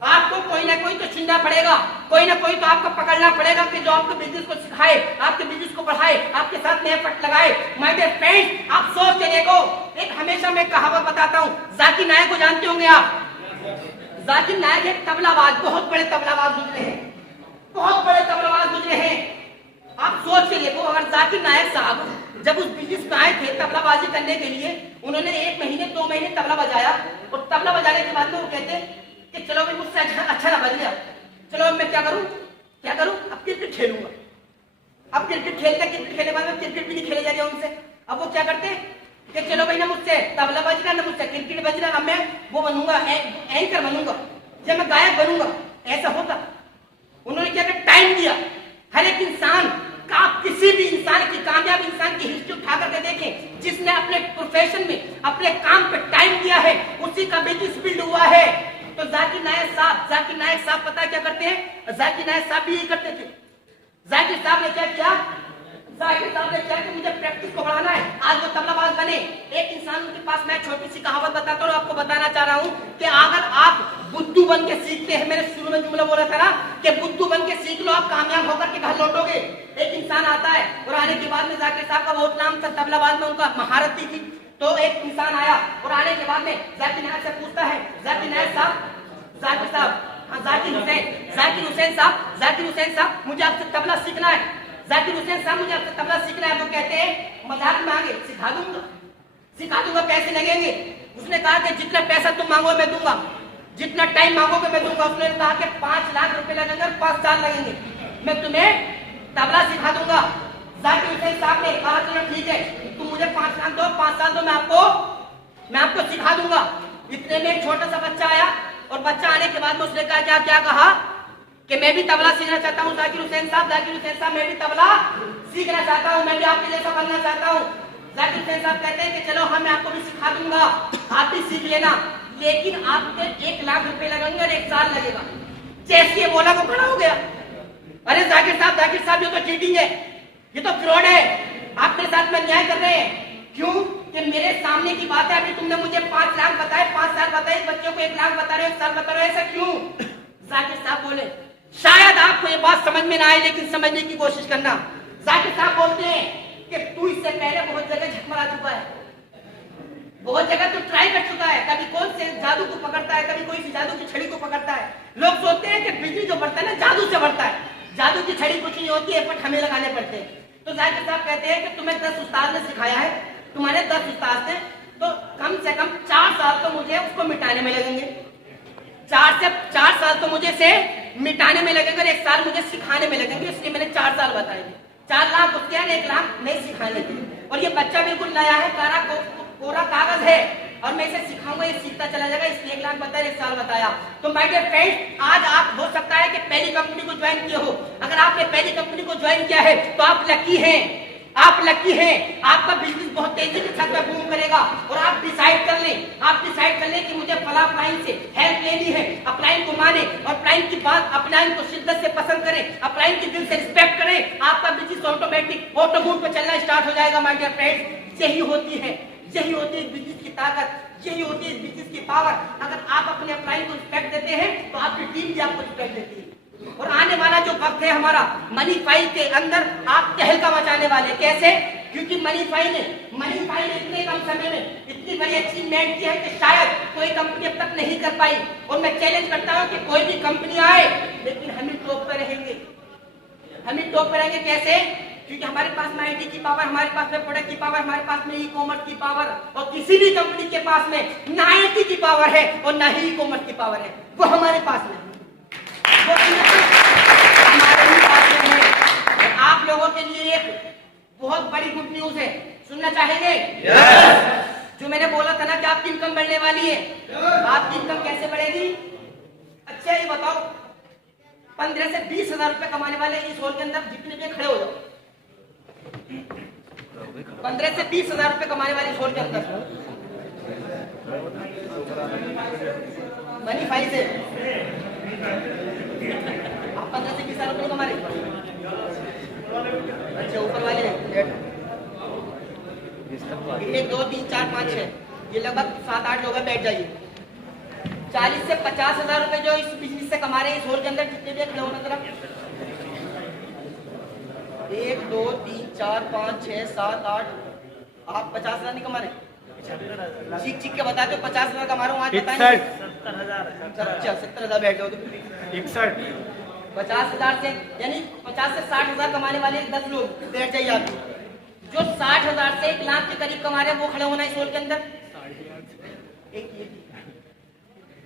आपको कोई ना कोई तो चुनना पड़ेगा, कोई ना कोई तो आपको पकड़ना पड़ेगा कि जो आपके बिजनेस को सिखाए, आपके बिजनेस को बढ़ाए, आपके साथ में एफर्ट लगाए। माय डियर फ्रेंड्स, आप सोच के देखो, एक हमेशा मैं कहावत बताता हूँ, जाकिर नायक को जानते होंगे आप। जाकिर नायक एक तबलाबाज, बहुत बड़े तबलाबाज गुजरे हैं, बहुत बड़े तबलाबाज गुजरे हैं। आप सोच के देखो, अगर जाकिर नायक साहब जब उस बिजनेस में आए थे तबलाबाजी करने के लिए, उन्होंने 1 महीने 2 महीने तबला बजाया, और तबला बजाने के बाद में वो कहते कि चलो भाई मुझसे अच्छा ना बज गया, चलो अब मैं क्या करूं, अब क्रिकेट खेलूंगा। अब क्रिकेट खेलने बाद में क्रिकेट भी नहीं खेले जा रहे उनसे। अब वो क्या करते कि चलो भाई ना मुझसे तबला बज रहा, ना मुझसे क्रिकेट बज रहा, अब मैं वो बनूंगा, एंकर बनूंगा, या मैं गायक बनूंगा। ऐसा होता। उन्होंने क्या किया, टाइम दिया। हर एक इंसान का, आप किसी भी इंसान की, कामयाब इंसान की हिस्ट्री उठा करके देखें, जिसने अपने प्रोफेशन में, अपने काम पे टाइम दिया है, उसी का बिजनेस बिल्ड हुआ है। तो जाकिर नायक साहब पता क्या करते हैं, जाकिर नायक साहब भी यही करते थे। जाकिर साहब ने क्या किया, मुझे प्रैक्टिस को बढ़ाना है, आज वो तबलाबाज बने। एक इंसान के पास, मैं छोटी सी कहावत बताता हूँ, आपको बताना चाह रहा हूँ कि अगर आप बुद्धू बन के सीखते हैं, मैंने शुरू में जुमला बोला था ना कि बुद्धू बन के सीख लो, आप कामयाब होकर के घर लौटोगे। एक इंसान आता है और आने के बाद में जाकिर साहब का बहुत नाम था, तबलाबाज में उनका महारत थी। तो एक इंसान आया और आने के बाद में जाकिर नायक से पूछता है, जाकिर हुसैन साहब मुझे आपसे तबला सीखना है। जाकिर हुसैन साहब मुझे आपसे तबला सीखना है। तो कहते हैं मजाक में आगे, सिखा दूंगा, पैसे लगेंगे। उसने कहा कि जितना पैसा तुम मांगो मैं दूंगा, जितना टाइम मांगोगे मैं दूंगा। उसने कहा कि 5 लाख रुपए लगेंगे और 5 साल लगेंगे, मैं तुम्हें तबला सिखा दूंगा। जाकिर हुसैन साहब ने कहा चलो ठीक है, तुम मुझे 5 लाख दो, 5 साल दो, मैं आपको सिखा दूंगा। इतने में एक छोटा सा बच्चा आया, और बच्चा आने के बाद में उसने कहा क्या कहा कि मैं भी तबला सीखना चाहता हूँ। जाकिर हुसैन साहब मैं भी तबला सीखना चाहता हूँ, मैं भी आपके जैसा बनना चाहता हूँ। जाकिर हुसैन साहब कहते हैं कि चलो मैं आपको भी सिखा दूंगा, आप भी सीख लेना, लेकिन आपके 1 लाख रुपए लगेंगे और 1 साल लगेगा। जैसे ये बोला वो खड़ा हो गया, अरे जाकिर साहब ये तो चीटिंग है, ये तो फ्रॉड है, आप मेरे साथ में न्याय कर रहे हैं। क्यों कि मेरे सामने की बात है, अभी तुमने मुझे 5 लाख बताए, 5 साल बताए, बच्चों को 1 लाख बता रहे हो, 1 साल बता रहे हो, ऐसा क्यों? जाकिर साहब बोले शायद आपको ये बात समझ में ना आए, लेकिन समझने की कोशिश करना। जाकिर साहब बोलते हैं कि तू इससे पहले बहुत जगह झकमरा चुका है, बहुत जगह तू ट्राई कर चुका है, कभी कौन से जादू को पकड़ता है, कभी कोई सी जादू की छड़ी को पकड़ता है। लोग सोचते हैं कि बिजली जो बढ़ता है ना जादू से बढ़ता है, जादू की छड़ी कुछ नहीं होती है, एफर्ट हमें लगाने पड़ते हैं। तो जाकिर साहब कहते हैं कि तुम्हें 10 उस्ताद ने सिखाया है, तुम्हारे 10 उस्ताद थे, तो कम से कम 4 साल तो मुझे उसको मिटाने में लगेंगे, 4 साल तो मुझे से मिटाने में लगेगा, 1 साल मुझे सिखाने में लगेंगे, इसलिए मैंने 4 साल बताए थे। 4 लाख उसके हैं, 1 लाख नहीं सिखाने के। और ये बच्चा बिल्कुल नया है, कोरा कागज है, और मैं इसे सिखाऊंगा, ये सीखता चला जाएगा, इसलिए 1 लाख बताया, 1 साल बताया। तो माय डियर फ्रेंड्स, आज आप हो सकता है कि पहली कंपनी को ज्वाइन किए हो। अगर आपने पहली कंपनी को ज्वाइन किया है तो आप लकी हैं, आपका बिजनेस बहुत तेजी के साथ में बूम करेगा। और आप डिसाइड कर लें कि मुझे फला क्लाइंट से हेल्प लेनी है, अपलाइन को माने और क्लाइंट की बात, अपलाइन को शिद्दत से पसंद करें, अपलाइन की दिल से रिस्पेक्ट करें, आपका बिजनेस ऑटोमेटिक ऑटो मूड पे चलना स्टार्ट हो जाएगा। माय डियर फ्रेंड्स, यही होती है बिजनेस की ताकत, यही होती है बिजनेस की पावर। अगर आप अपने अपलाइन को रिस्पेक्ट देते हैं तो आपकी टीम भी आपको रिस्पेक्ट देती है। और आने वाला जो वक्त है हमारा मनी फाइल के अंदर आप तहलका मचाने वाले। कैसे? क्योंकि मनी फाइल ने इतने कम समय में इतनी बड़ी अचीवमेंट की है कि शायद कोई कंपनी अब तक नहीं कर पाई। और मैं चैलेंज करता हूं कि कोई भी कंपनी आए लेकिन हम ही टॉप पर रहेंगे। कैसे? क्योंकि हमारे पास में आईटी की पावर, हमारे पास में प्रोडक्ट की पावर, हमारे पास में ई कॉमर्स की पावर, और किसी भी कंपनी के पास में ना आईटी की पावर है और ना ही ई कॉमर्स की पावर है। वो हमारे पास में हमारे ही पास में है। आप लोगों के लिए एक बहुत बड़ी गुड न्यूज है, सुनना चाहेंगे? जो मैंने बोला था ना कि आपकी इनकम बढ़ने वाली है। आपकी इनकम कैसे बढ़ेगी? अच्छा ये बताओ, 15 से 20 हजार रुपए कमाने वाले इस हॉल के अंदर जितने भी खड़े हो जाओ। 15 से 20 हजार रुपए कमाने वाले इस हॉल के अंदर मनी फाइल से आप 15 से 20 हजार रुपए कमा रहे। अच्छा ऊपर वाले 1 2 3 4 5 6 ये लगभग 7-8 लोग बैठ जाइए। 40 से 50 हजार रुपए जो इस बिजनेस से कमा रहे हैं इस हॉल के अंदर कितने भी खड़े होना तरफ 1 2 3 4 5 6 7 8 आप 50 हजार नहीं कमा रहे? चीख के बता दो 50 हजार कमा रहा हूँ आज बताएं। 70 हजार बैठ जाओ तो 61 50 हजार से यानी 50 से 60 हजार कमाने वाले 10 लोग बैठ जाइए। आप जो 60 हजार से 1 लाख के करीब कमा रहे हैं वो खड़े होना इस हॉल के अंदर।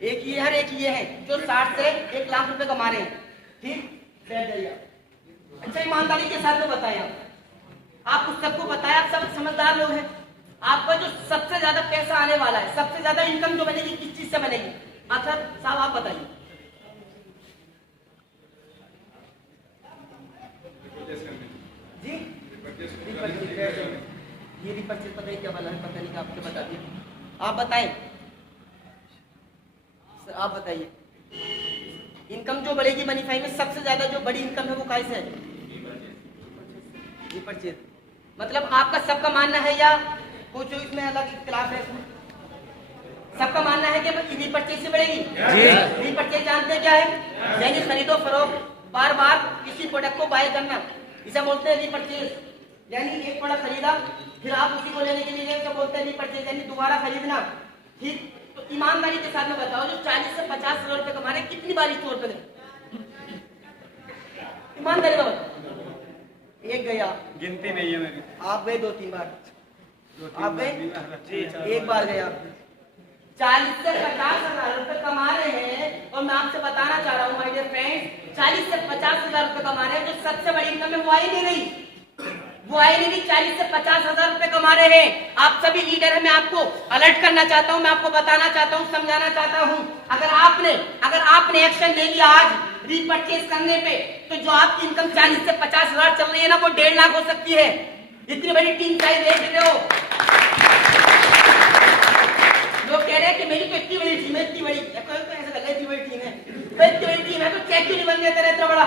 एक ये है, एक ये है जो 60 से 1 लाख रुपए कमा रहे हैं। ठीक, बैठ जाइए। अच्छा ईमानदारी के साथ में बताएं, आप उस सबको बताया, आप सब समझदार लोग हैं। आपका जो सबसे ज्यादा पैसा आने वाला है, सबसे ज्यादा इनकम जो बनेगी किस चीज से बनेगी? अक्सर साहब आप बताइए। जी ये रिपर्चेज पता नहीं क्या वाला है, पता नहीं आपके बता दिए। आप बताएं, आप बताइए इनकम जो बढ़ेगी मनी फाइव में सबसे ज्यादा जो बड़ी इनकम है वो कैसे है? रिपर्चेज। मतलब आपका सबका मानना है या कुछ जो इसमें अलग इख्तिलाफ है? इसमें सबका मानना है कि रिपर्चेज से बढ़ेगी। रिपर्चेज जानते हैं क्या है? यानी खरीदो फरोख्त, बार बार किसी प्रोडक्ट को बाय करना, इसे बोलते हैं रिपर्चेज। यानी एक प्रोडक्ट खरीदा फिर आप उसी को लेने के लिए गए तो बोलते हैं रिपर्चेज, यानी दोबारा खरीदना। ठीक, तो ईमानदारी के साथ में बताओ जो 40 से 50 हजार रुपए कमा रहे कितनी बार स्टोर पे गए? ईमानदारी में बताओ। एक गया, गिनती नहीं है मेरी। आप गए 2-3 बार, आप गए एक बार गया। 40 से 50 हजार रुपए कमा रहे हैं और मैं आपसे बताना चाह रहा हूँ माय डियर फ्रेंड्स, 40 से 50 हजार रुपए कमा रहे हैं जो सबसे बड़ी इनकम है वो आई नहीं रही। 40 से 50 हजार रुपए कमा रहे हैं। आप सभी लीडर हैं, मैं आपको अलर्ट करना चाहता हूं, मैं आपको बताना चाहता हूं, समझाना चाहता हूं। अगर आपने एक्शन ले लिया आज रीपरचेज करने पे, तो जो आपकी इनकम 40 से 50 हजार चल रही है ना वो 1.5 लाख हो सकती है। इतनी बड़ी टीम साइज देख रहे हो। लोग कह रहे हैं कि मेरी तो इतनी बड़ी टीम है, इतनी बड़ी, ऐसा लग रहा है इतनी बड़ी टीम है, तो इतनी बड़ी टीम है तो चेक क्यों नहीं बन जाता इतना बड़ा?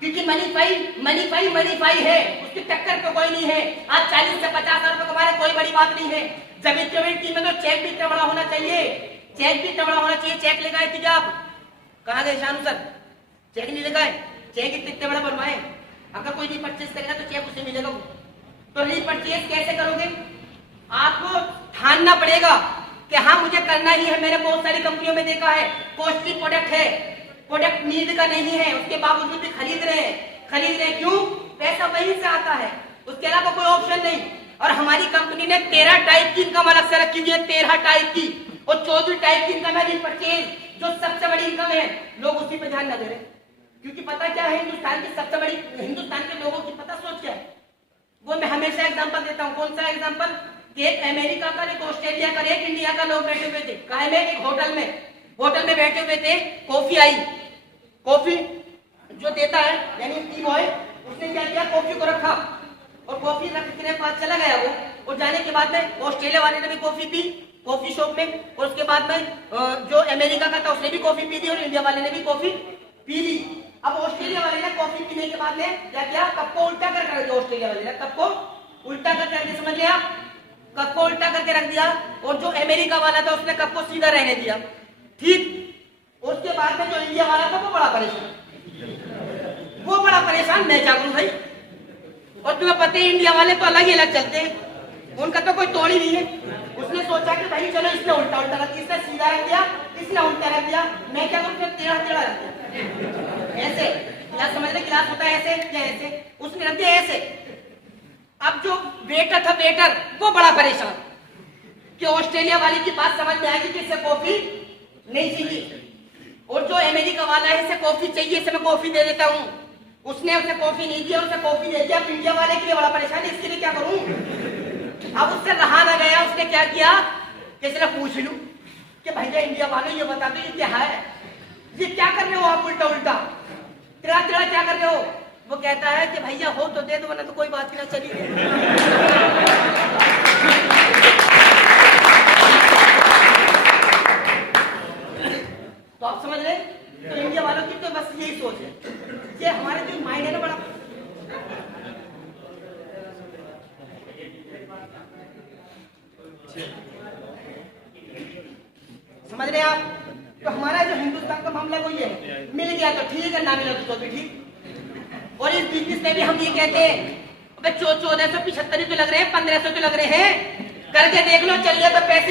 क्योंकि मनी फाइव है, उसकी टक्कर तो कोई नहीं है। आज 40 से 50 हजार रुपए कमा रहे, कोई बड़ी बात नहीं है। जब इतनी बड़ी टीम है तो चेक भी इतना बड़ा होना चाहिए, चेक भी इतना बड़ा होना चाहिए। चेक लेकर आए थे आप, कहाँ गए शानू सर? चेक नहीं लेकर आए, चेक इतने बड़ा बनवाए। अगर कोई रीपरचेज करेगा तो चेक उसे मिलेगा। तो रीपरचेज कैसे करोगे? आपको ठानना पड़ेगा कि हाँ मुझे करना ही है। मैंने बहुत सारी कंपनियों में देखा है, कॉस्टली प्रोडक्ट है, प्रोडक्ट नीड का नहीं है, उसके बावजूद भी खरीद रहे हैं। क्यों? पैसा वहीं से आता है, उसके अलावा कोई ऑप्शन नहीं। और हमारी कंपनी ने 13 टाइप की इनकम अलग से रखी हुई है, 13 टाइप की, और 14 टाइप की इनकम है रीपरचेज, जो सबसे बड़ी इनकम है। लोग उसी पे ध्यान न दे रहे, क्योंकि पता क्या है हिंदुस्तान की सबसे बड़ी, हिंदुस्तान के लोगों की पता सोच क्या है? वो मैं हमेशा एग्जाम्पल देता हूँ। कौन सा एग्जाम्पल? एक अमेरिका का, एक ऑस्ट्रेलिया का, एक इंडिया का लोग बैठे हुए थे काहे में, एक होटल में बैठे हुए थे। कॉफी आई, कॉफी जो देता है यानी टी बॉय, उसने क्या किया, कॉफी को रखा और कॉफी रखने के बाद चला गया वो। और जाने के बाद में ऑस्ट्रेलिया वाले ने भी कॉफी पी कॉफी शॉप में, और उसके बाद में जो अमेरिका का था उसने भी कॉफी पी दी और इंडिया वाले ने भी कॉफी पी ली। अब ऑस्ट्रेलिया वाले ने कॉफी पीने के बाद में क्या किया, कप को उल्टा कर दिया। ऑस्ट्रेलिया वाले ने कप को उल्टा करके, समझ लिया, कप को उल्टा करके रख दिया। और जो अमेरिका वाला था उसने कप को सीधा रहने दिया। ठीक, उसके बाद में जो इंडिया वाला था वो बड़ा परेशान। पाकिस्तान, मैं क्या करूं भाई? और तुम्हें पता है इंडिया वाले तो अलग ही अलग चलते हैं, उनका तो कोई तोड़ ही नहीं है। उसने सोचा कि भाई चलो इसने उल्टा उल्टा रख दिया, इसने सीधा रख दिया, इसने उल्टा रख दिया, मैं क्या करूं? टेढ़ा टेढ़ा रख दिया ऐसे। गिलास समझ रहे, गिलास होता है ऐसे या ऐसे, उसने रख दिया ऐसे। अब जो वेटर था, वेटर वो बड़ा परेशान कि ऑस्ट्रेलिया वाले की बात समझ में आएगी कि इसे कॉफी नहीं चाहिए, और जो अमेरिका वाला है इसे कॉफी चाहिए, इसे मैं कॉफी दे देता हूँ। उसने उसे कॉफी नहीं दिया, उसे कॉफी दे दिया। इंडिया वाले के लिए बड़ा परेशान है, इसके लिए क्या करूं? अब उससे रहा ना गया, उसने क्या किया कि चलो पूछ लूं कि भैया इंडिया वाले ये बता दो ये क्या है, ये क्या कर रहे हो आप? उल्टा उल्टा टेढ़ा टेढ़ा क्या कर रहे हो? वो कहता है कि भैया हो तो दे दो, वरना तो कोई बात ही ना चली। तो आप समझ रहे, तो इंडिया वालों की तो बस यही सोच है। ये हमारे जो माइंड है ना बड़ा, समझ रहे आप? तो हमारा जो हिंदुस्तान का मामला वो ये है, मिल गया तो ठीक है, ना मिला तो भी ठीक। और इस बिजनेस में भी हम ये कहते हैं, अबे 1475 तो लग रहे हैं, 1500 तो लग रहे हैं, करके देख लो, चलिए तो पैसे